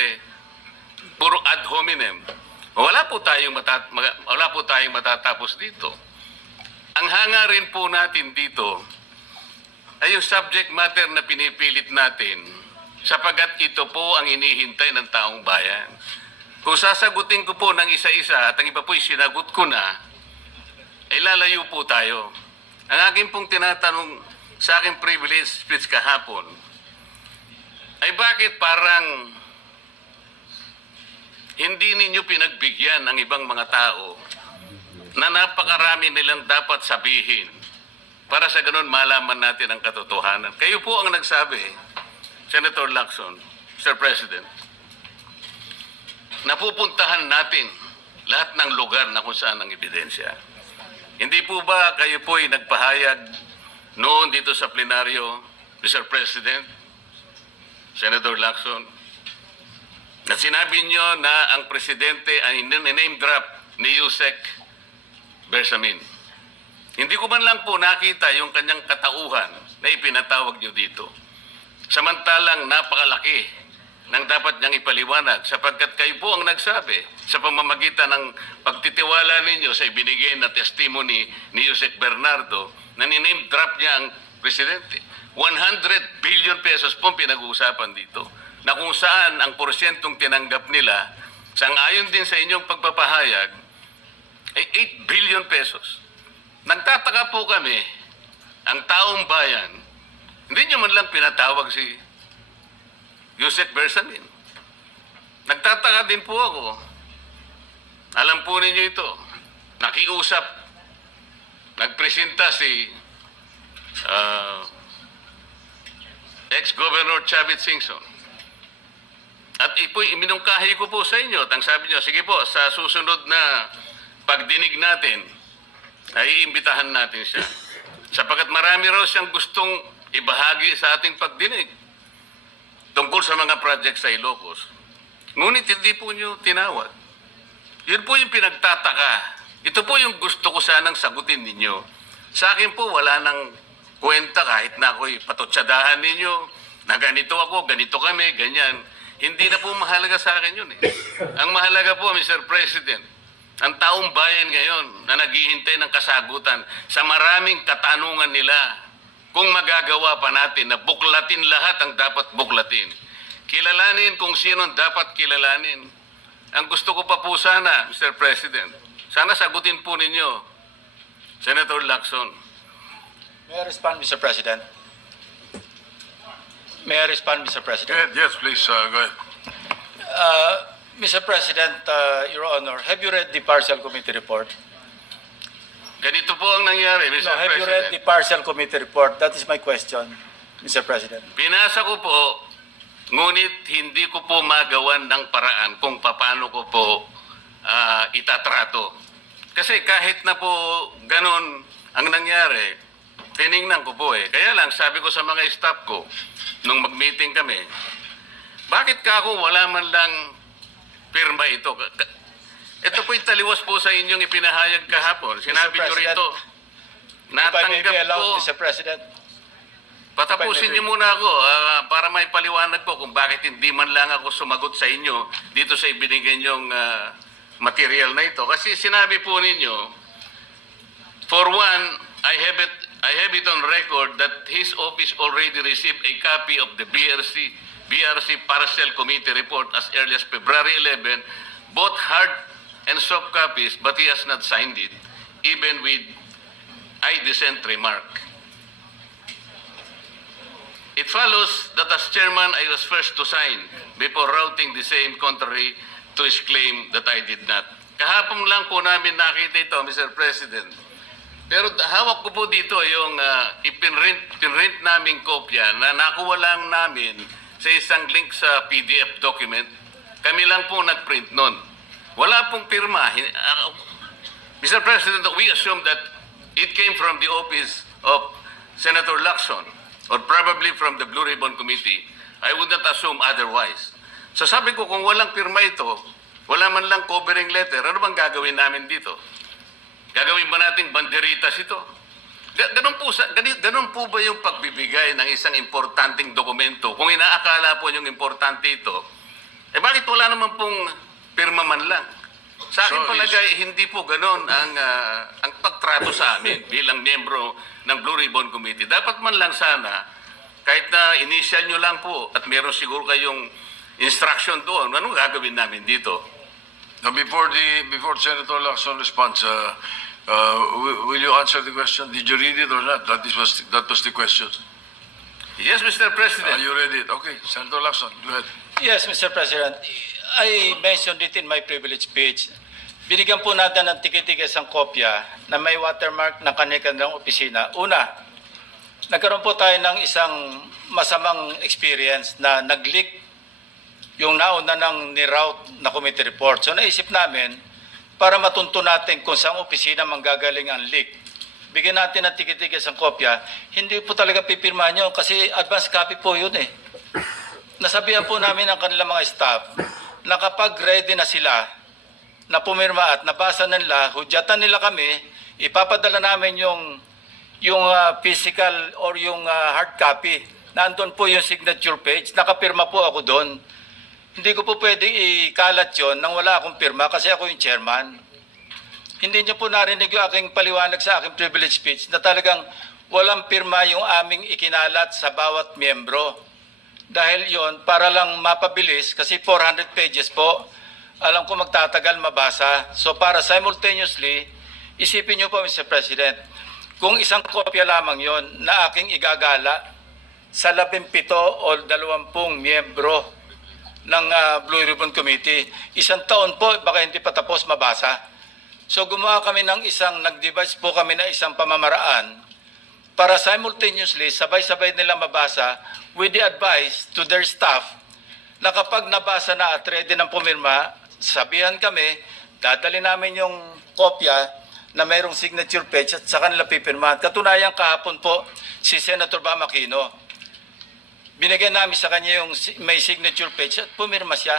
puro ad hominem. Wala po tayong matatapos dito. Ang hangarin po natin dito ay yung subject matter na pinipilit natin sapagat ito po ang hinihintay ng taong bayan. Kung sasagutin ko po ng isa-isa at ang iba po'y sinagot ko na, ay lalayo po tayo. Ang aking pong tinatanong sa aking privilege speech kahapon, ay bakit parang hindi ninyo pinagbigyan ang ibang mga tao na napakarami nilang dapat sabihin para sa ganun malaman natin ang katotohanan. Kayo po ang nagsabi, Senator Lacson, Mr. President, napupuntahan natin lahat ng lugar na kung saan ang ebidensya. Hindi po ba kayo po ay nagpahayag noon dito sa plenaryo, Mr. President, Senator Lacson, na sinabi nyo na ang presidente ay name drop ni Yusek Bersamin. Hindi ko man lang po nakita yung kanyang katauhan na ipinatawag nyo dito. Samantalang napakalaki ng dapat niyang ipaliwanag sapagkat kayo po ang nagsabi sa pamamagitan ng pagtitiwala ninyo sa ibinigay na testimony ni Yusek Bernardo na niname drop niya ang presidente. 100 billion pesos po pinag-uusapan dito na kung saan ang porsyentong tinanggap nila sang-ayon din sa inyong pagpapahayag ay 8 billion pesos. Nagtataka po kami, ang taong bayan, hindi nyo man lang pinatawag si Yusek Bersamin. Nagtataka din po ako. Alam po ninyo ito. Nakiusap. Nagpresenta si ex-Governor Chavit Singson. At iminungkahi ko po sa inyo. At ang sabi nyo, sige po, sa susunod na pagdinig natin, ay iimbitahan natin siya. Sapagkat marami raw siyang gustong ibahagi sa ating pagdinig tungkol sa mga project sa Ilocos. Ngunit hindi po nyo tinawag. Yun po yung pinagtataka. Ito po yung gusto ko sanang sagutin ninyo. Sa akin po, wala nang kwenta kahit na ako'y patutsadahan ninyo na ganito ako, ganito kami, ganyan. Hindi na po mahalaga sa akin yun eh. Ang mahalaga po, Mr. President, ang taong bayan ngayon na naghihintay ng kasagutan sa maraming katanungan nila kung magagawa pa natin na buklatin lahat ang dapat buklatin. Kilalanin kung sino dapat kilalanin. Ang gusto ko pa po sana, Mr. President, sana sagutin po ninyo, Senator Lacson. May I respond, Mr. President? May I respond, Mr. President? Yes, please, go ahead. Mr. President, Your Honor, have you read the partial committee report? Ganito po ang nangyari, Mr. No, have you read the President. partial committee report? That is my question, Mr. President. Binasa ko po, ngunit hindi ko po magawan ng paraan kung paano ko po itatrato. Kasi kahit na po ganun ang nangyari, tiningnan ko po eh. Kaya lang, sabi ko sa mga staff ko, nung mag-meeting kami, bakit ka ako wala man lang pirma ito? Ito po'y taliwas po sa inyong ipinahayag kahapon. Sinabi nyo President, rito, If I may be natanggap allowed, ko. Mr. President. Patapusin niyo muna ako para may paliwanag ko kung bakit hindi man lang ako sumagot sa inyo dito sa ibinigay niyong material na ito. Kasi sinabi po ninyo, for one, I have it on record that his office already received a copy of the BRC Parcel Committee report as early as February 11, both hard and soft copies, but he has not signed it, even with I dissent remark. It follows that as chairman, I was first to sign before routing the same contrary to his claim that I did not. Kahapon lang po namin nakita ito, Mr. President. Pero hawak ko po dito yung pinrint naming kopya na nakuha lang namin sa isang link sa PDF document. Kami lang po nagprint nun. Wala pong pirma. Mr. President, we assume that it came from the office of Senator Lacson or probably from the Blue Ribbon Committee. I would not assume otherwise. So sabi ko, kung walang pirma ito, wala man lang covering letter, ano bang gagawin namin dito? Gagawin ba nating banderitas ito? Ganun po ba yung pagbibigay ng isang importanteng dokumento? Kung inaakala po yung importante ito, eh bakit wala naman pong pirma man lang? Sa akin palagay, hindi po ganun ang pagtrato sa amin bilang miyembro ng Blue Ribbon Committee. Dapat man lang sana, kahit na initial nyo lang po at meron siguro kayong instruction doon, anong gagawin namin dito? Now, before Senator Lacson responds, Will you answer the question? Did you read it or not? That was the question. Yes, Mr. President. You read it. Okay, Senator Lacson, go ahead. Yes, Mr. President. I mentioned it in my privilege speech. Binigyan po natin ng tikitig isang kopya na may watermark ng kanilang opisina. Una, nagkaroon po tayo ng isang masamang experience na nag-leak yung nauna ng ni-route na committee report. So naisip namin, para matunto natin kung saan opisina manggagaling ang leak, bigyan natin ng tikitig isang kopya. Hindi po talaga pipirmahan nyo kasi advance copy po yun eh. Nasabihan po namin ang kanilang mga staff na kapag ready na sila na pumirma at nabasa nila, hudyatan nila kami, ipapadala namin yung physical or yung hard copy. Nandun po yung signature page, nakapirma po ako doon. Hindi ko po pwedeng ikalat yon nang wala akong pirma kasi ako yung chairman. Hindi niyo po narinig yung aking paliwanag sa aking privilege speech na talagang walang pirma yung aming ikinalat sa bawat miyembro. Dahil yon para lang mapabilis kasi 400 pages po. Alam ko magtatagal mabasa. So para simultaneously, isipin niyo po Mr. President, kung isang kopya lamang yon na aking igagala sa 17 o 20 miyembro ng Blue Ribbon Committee, isang taon po baka hindi pa tapos mabasa. So gumawa kami ng nag-devise po kami na isang pamamaraan para simultaneously, sabay-sabay nila mabasa with the advice to their staff na kapag nabasa na at ready ng pumirma, sabihan kami, dadali namin yung kopya na mayroong signature page at sa kanila pipirmahan. Katunayan kahapon po si Senator Bam Aquino. Binigyan namin sa kanya yung may signature page at pumirma siya.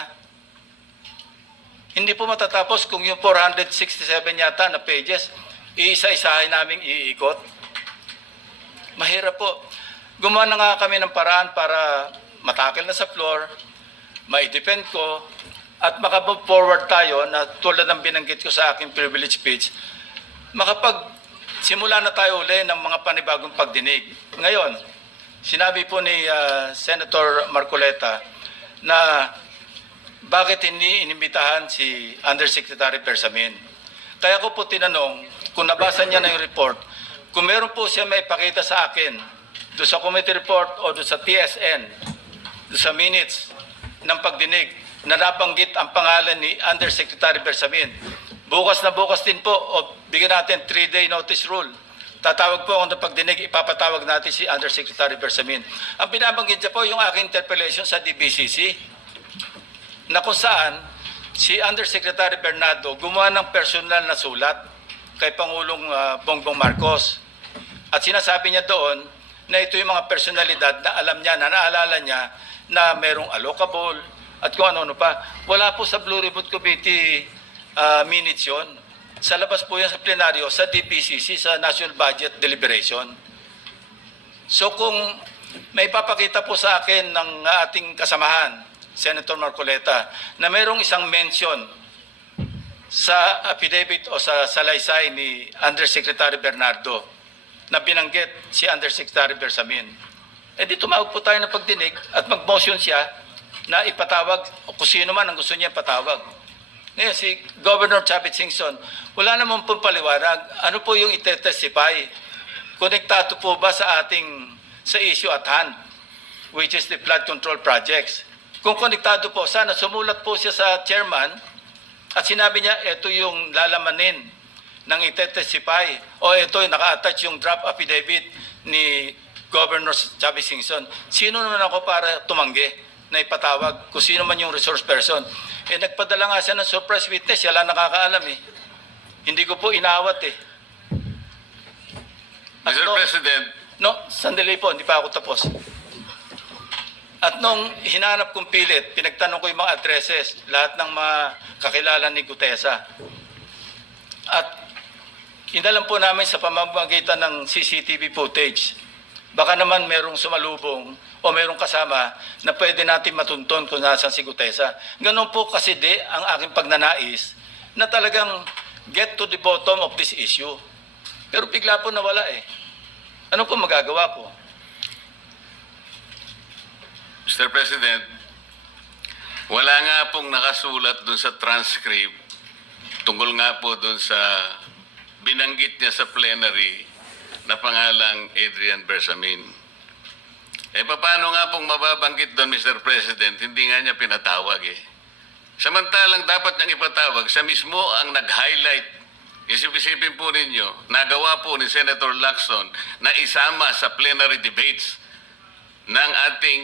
Hindi po matatapos kung yung 467 yata na pages, iisa-isahin namin iikot. Mahirap po. Gumawa na nga kami ng paraan para matakil na sa floor, ma-defend ko, at makapag forward tayo na tulad ng binanggit ko sa aking privilege speech, simula na tayo uli ng mga panibagong pagdinig. Ngayon, sinabi po ni Senator Marcoleta na bakit hindi inimbitahan si Undersecretary Bersamin. Kaya ko po tinanong, kung nabasa niya na yung report, kung meron po siya may ipakita sa akin doon sa committee report o doon sa TSN, doon sa minutes ng pagdinig na nabanggit ang pangalan ni Undersecretary Bersamin. Bukas na bukas din po o bigyan natin 3-day notice rule. Tatawag po ako ng pagdinig, ipapatawag natin si Undersecretary Bersamin. Ang binabanggit niya po yung aking interpellation sa DBCC na kung saan si Undersecretary Bernardo gumawa ng personal na sulat kay Pangulong Bongbong Marcos. At sinasabi niya doon na ito yung mga personalidad na alam niya, na naalala niya na merong allocable at kung ano-ano pa. Wala po sa Blue Ribbon Committee minutes yun. Sa labas po yan sa plenaryo, sa DPCC, sa National Budget Deliberation. So kung may papakita po sa akin ng ating kasamahan, Senator Marcoleta, na mayroong isang mention sa affidavit o sa salaysay ni Undersecretary Bernardo na binanggit si Undersecretary Bersamin, di tumawag po tayo ng pagdinig at mag-motion siya na ipatawag kung sino man ang gusto niya patawag. Ngayon, si Governor Chavit Singson, wala naman pong paliwanag. Ano po yung ite-testify? Konektado po ba sa issue at hand, which is the flood control projects? Kung konektado po, sana sumulat po siya sa chairman at sinabi niya, ito yung lalamanin ng ite-testify o ito yung naka-attach yung draft affidavit ni Governor Chavit Singson. Sino naman ako para tumanggi na ipatawag kung sino man yung resource person? Nagpadala nga siya ng surprise witness, siya lang nakakaalam eh. Hindi ko po inawat eh. Mr. President. No, sandali po, hindi pa ako tapos. At nung hinanap kong pilit, pinagtanong ko yung mga addresses, lahat ng mga kakilala ni Gutesa. At inalam po namin sa pamamagitan ng CCTV footage. Baka naman merong sumalubong o merong kasama na pwede natin matunton kung nasan si Gutesa. Ganun po kasi ang aking pagnanais na talagang get to the bottom of this issue. Pero bigla po nawala eh. Ano po magagawa ko? Mr. President, wala nga pong nakasulat dun sa transcript tungkol nga po dun sa binanggit niya sa plenary na pangalang Adrian Bersamin. Paano nga pong mababanggit doon, Mr. President, hindi nga niya pinatawag eh. Samantalang dapat niyang ipatawag, siya mismo ang nag-highlight. Isip-isipin po ninyo, nagawa po ni Senator Lacson na isama sa plenary debates ng ating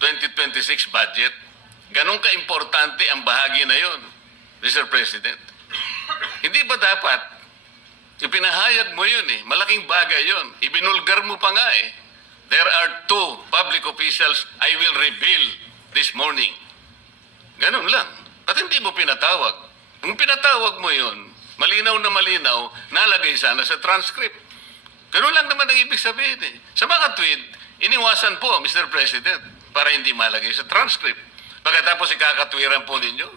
2026 budget. Ganun ka-importante ang bahagi na yon, Mr. President. Hindi ba dapat ipinahayag mo yun eh? Malaking bagay yun. Ibinulgar mo pa nga eh. There are 2 public officials I will reveal this morning. Ganun lang. Ba't hindi mo pinatawag? Kung pinatawag mo yun, malinaw na malinaw, nalagay sana sa transcript. Ganun lang naman ang ibig sabihin eh. Sa mga tweet, iniwasan po, Mr. President, para hindi malagay sa transcript. Pagkatapos ikakatwiran po ninyo,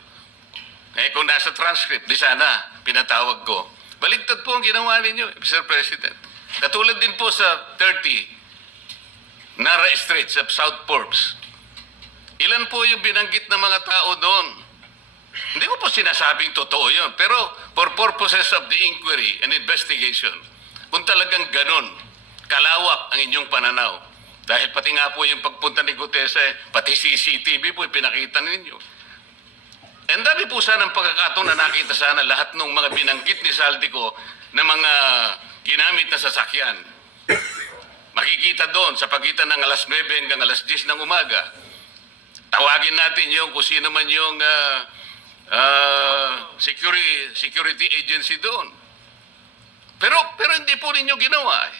kung nasa transcript, di sana pinatawag ko. Baligtad po ang ginawa ninyo, Mr. President. Katulad din po sa 30 Nara Street sa South Forbes. Ilan po yung binanggit ng mga tao doon? Hindi ko po sinasabing totoo yun, pero for purposes of the inquiry and investigation, kung talagang ganun, kalawak ang inyong pananaw, dahil pati nga po yung pagpunta ni Gutese, pati CCTV po pinakita ninyo. And dami po sana ang pagkakataon na nakita sana lahat ng mga binanggit ni Saldico na mga ginamit na sasakyan. Makikita doon sa pagitan ng alas 9 hanggang alas 10 ng umaga. Tawagin natin yung kung sino man yung security agency doon. Pero hindi po ninyo ginawa.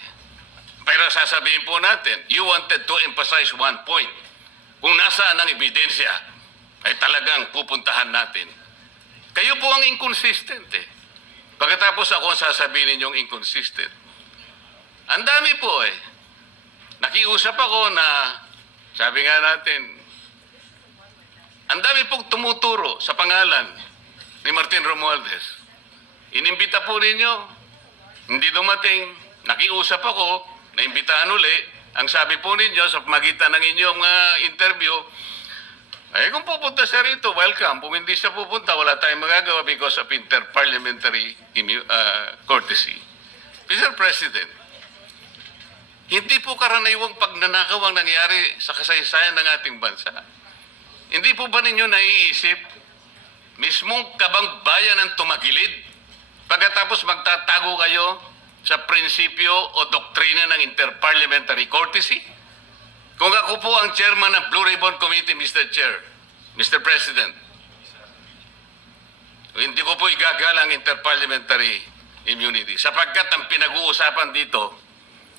Pero sasabihin po natin, you wanted to emphasize one point. Kung nasaan ang ebidensya, ay talagang pupuntahan natin. Kayo po ang inconsistent eh. Pagkatapos ako ang sasabihin ninyong inconsistent. Ang dami po eh. Nakiusap ako na, sabi nga natin, ang dami pong tumuturo sa pangalan ni Martin Romualdez. Inimbita po ninyo, hindi dumating, nakiusap ako, naimbitahan uli, ang sabi po ninyo sa pamagitan ng inyong interview, ay kung pupunta siya rito, welcome. Kung hindi siya pupunta, wala tayong magagawa because of interparliamentary courtesy. Mr. President, hindi po karaniwang pagnanakaw ang nangyari sa kasaysayan ng ating bansa. Hindi po ba ninyo naiisip, mismong kabang bayan ang tumagilid, pagkatapos magtatago kayo sa prinsipyo o doktrina ng interparliamentary courtesy? Kung ako po ang chairman ng Blue Ribbon Committee, Mr. Chair, Mr. President, hindi ko po igagalang interparliamentary immunity sapagkat ang pinag-uusapan dito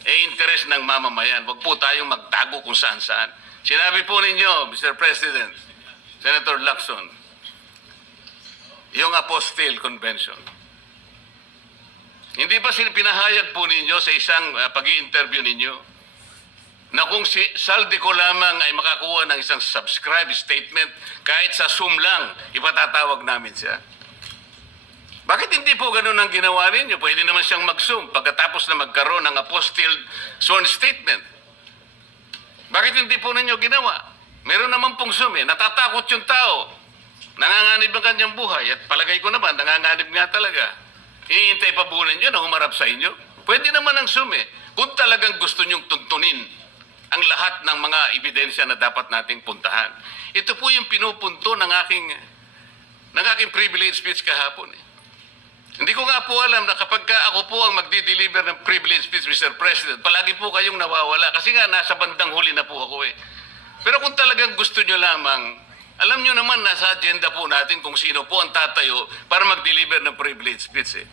interes ng mamamayan. Huwag po tayong magtago kung saan-saan. Sinabi po ninyo, Mr. President, Senator Lacson, yung Apostille Convention. Hindi ba pinahayag po ninyo sa isang pag-i-interview ninyo na kung si Saldico lamang ay makakuha ng isang subscribe statement, kahit sa Zoom lang, ipatatawag namin siya? Bakit hindi po ganun ang ginawa ninyo? Pwede naman siyang mag-Zoom pagkatapos na magkaroon ng Apostille sworn statement. Bakit hindi po ninyo ginawa? Meron naman pong Zoom eh. Natatakot yung tao. Nanganganib ang kanyang buhay. At palagay ko naman, nanganganib nga talaga. Iintay pa po ninyo na humarap sa inyo. Pwede naman ang Zoom eh. Kung talagang gusto nyong tuntunin ang lahat ng mga ebidensya na dapat nating puntahan. Ito po yung pinupunto ng aking privilege speech kahapon eh. Hindi ko nga po alam na kapag ako po ang magdi-deliver ng privilege speech, Mr. President, palagi po kayong nawawala kasi nga nasa bandang huli na po ako eh. Pero kung talagang gusto nyo lamang, alam nyo naman nasa agenda po natin kung sino po ang tatayo para mag-deliver ng privilege speech eh.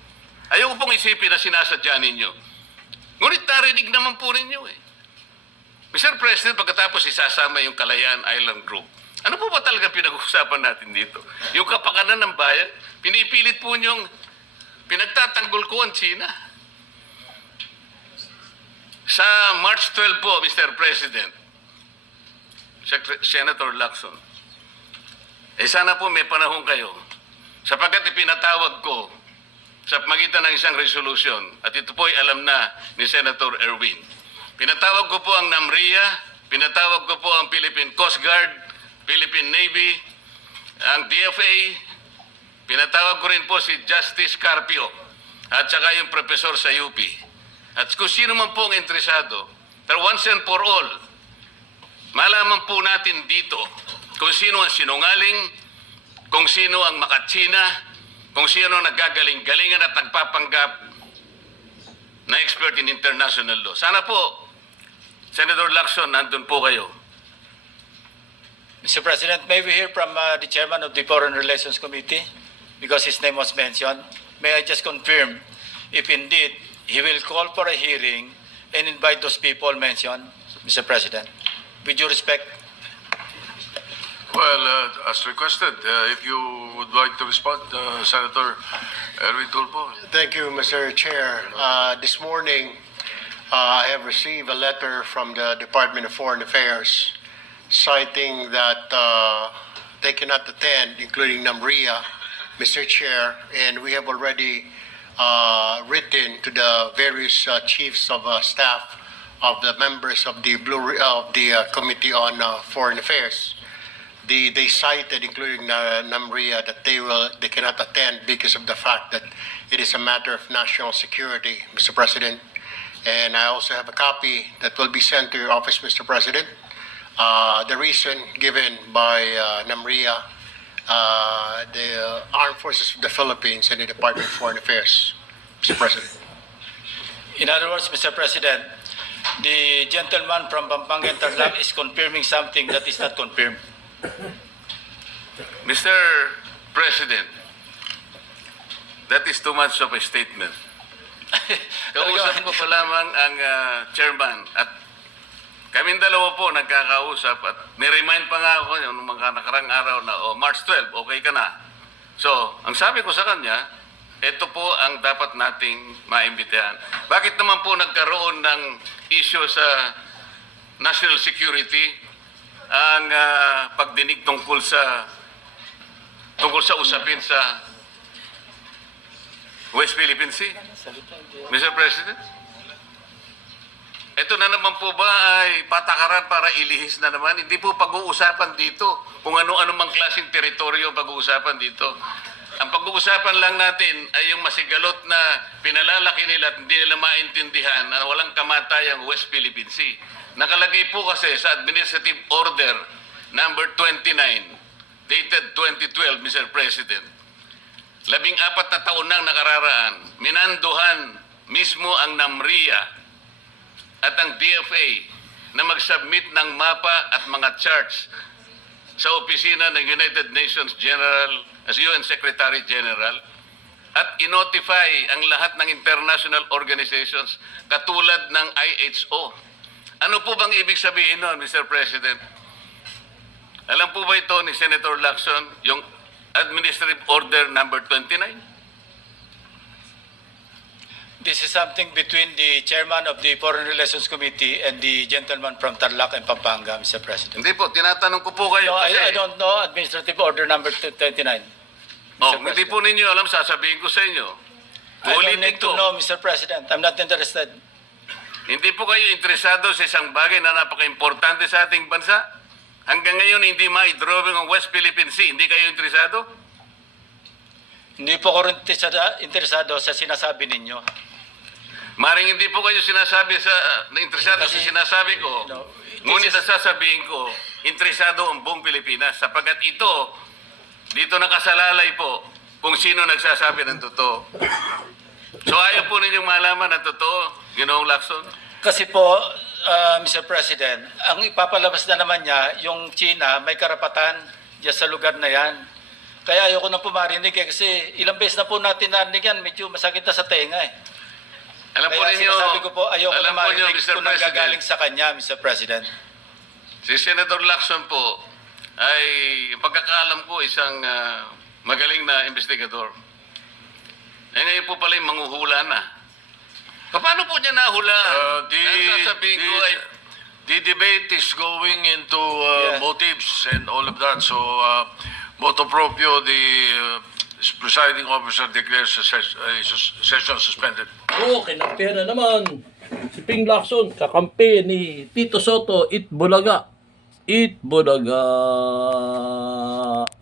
Ayaw ko pong isipin na sinasadya ninyo. Ngunit narinig naman po ninyo eh. Mr. President, pagkatapos isasama yung Kalayaan Island Group, ano po ba talaga pinag-uusapan natin dito? Yung kapakanan ng bayan, pinipilit po nyong pinagtatanggol ko ang China. Sa March 12 po, Mr. President, Senator Lacson, sana po may panahon kayo sapagkat ipinatawag ko sa magitan ng isang resolution at ito po ay alam na ni Senator Erwin. Pinatawag ko po ang NAMRIA, pinatawag ko po ang Philippine Coast Guard, Philippine Navy, ang DFA, Pinatawag ko rin po si Justice Carpio at saka yung professor sa UP. At kung sino man po ang interesado, pero once and for all, malaman po natin dito kung sino ang sinungaling, kung sino ang makatsina, kung sino ang naggagaling-galingan at nagpapanggap na expert in international law. Sana po, Senator Lacson, nandun po kayo. Mr. President, may we hear from the chairman of the Foreign Relations Committee because his name was mentioned. May I just confirm if indeed he will call for a hearing and invite those people mentioned, Mr. President? With due respect. Well, as requested, if you would like to respond, Senator Erwin Tulfo. Thank you, Mr. Chair. This morning, I have received a letter from the Department of Foreign Affairs citing that they cannot attend, including NAMRIA, Mr. Chair, and we have already written to the various chiefs of staff of the members of the Committee on Foreign Affairs. They cited, including NAMRIA, that they cannot attend because of the fact that it is a matter of national security, Mr. President. And I also have a copy that will be sent to your office, Mr. President. The reason given by NAMRIA, the Armed Forces of the Philippines, and the Department of Foreign Affairs, Mr. President. In other words, Mr. President, the gentleman from Pampanga and Tarlac is confirming something that is not confirmed. Mr. President, that is too much of a statement. Kausap ko pa lamang ang chairman at kaming dalawa po nagkakausap at niremind pa nga ako yung mga nakarang araw na March 12, okay ka na. So, ang sabi ko sa kanya, ito po ang dapat nating maimbitahan. Bakit naman po nagkaroon ng issue sa national security ang pagdinig tungkol sa usapin sa West Philippine Sea? Mr. President? Ito na naman po ba ay patakaran para ilihis na naman? Hindi po pag-uusapan dito kung ano-ano mang klaseng teritoryo pag-uusapan dito. Ang pag-uusapan lang natin ay yung masigalot na pinalalaki nila at hindi nila maintindihan na walang kamatay ang West Philippine Sea. Nakalagay po kasi sa Administrative Order number 29, dated 2012, Mr. President. 14 na taon nang nakararaan, minanduhan mismo ang NAMRIA at ang DFA na mag-submit ng mapa at mga charts sa opisina ng United Nations General as UN Secretary General at inotify ang lahat ng international organizations katulad ng IHO. Ano po bang ibig sabihin nun, Mr. President? Alam po ba ito ni Senator Lacson, yung Administrative Order number 29? This is something between the chairman of the Foreign Relations Committee and the gentleman from Tarlac and Pampanga, Mr. President. Hindi po, tinatanong ko po kayo. No, kasi, I don't know Administrative Order number 29. hindi po ninyo alam, sasabihin ko sa inyo. I don't Ulitin need to ko. know, Mr. President. I'm not interested. Hindi po kayo interesado sa isang bagay na napaka-importante sa ating bansa? Hanggang ngayon, hindi ma-drawing ang West Philippine Sea. Hindi kayo interesado? Hindi po ko rin interesado sa sinasabi ninyo. Maring hindi po kayo sinasabi interesado sa sinasabi ko. No, Ngunit ang sasabihin ko, interesado ang buong Pilipinas. Sapagkat ito, dito nakasalalay po kung sino nagsasabi ng totoo. So ayaw po ninyong malaman ang totoo, Ginoong Lacson? Kasi po, Mr. President, ang ipapalabas na naman niya, yung China, may karapatan dyan sa lugar na yan. Kaya ayoko na po marinig kasi ilang beses na po natin narinig yan, medyo masakit na sa tenga eh. Alam po Kaya ninyo, sinasabi ko po, ayoko alam na po ninyo, marinig Mr. kung President, nanggagaling sa kanya, Mr. President. si Senator Lacson po ay pagkakaalam ko isang magaling na investigador. Eh ngayon po pala yung manghuhula na. Paano po niya nahula? Ang sasabihin ko ay The debate is going into Yeah. motives and all of that. So, motu proprio, the presiding officer declares the session suspended. Oo, kinampera naman. Si Ping Lacson, kakampi ni Tito Soto, Itbulaga. Itbulaga.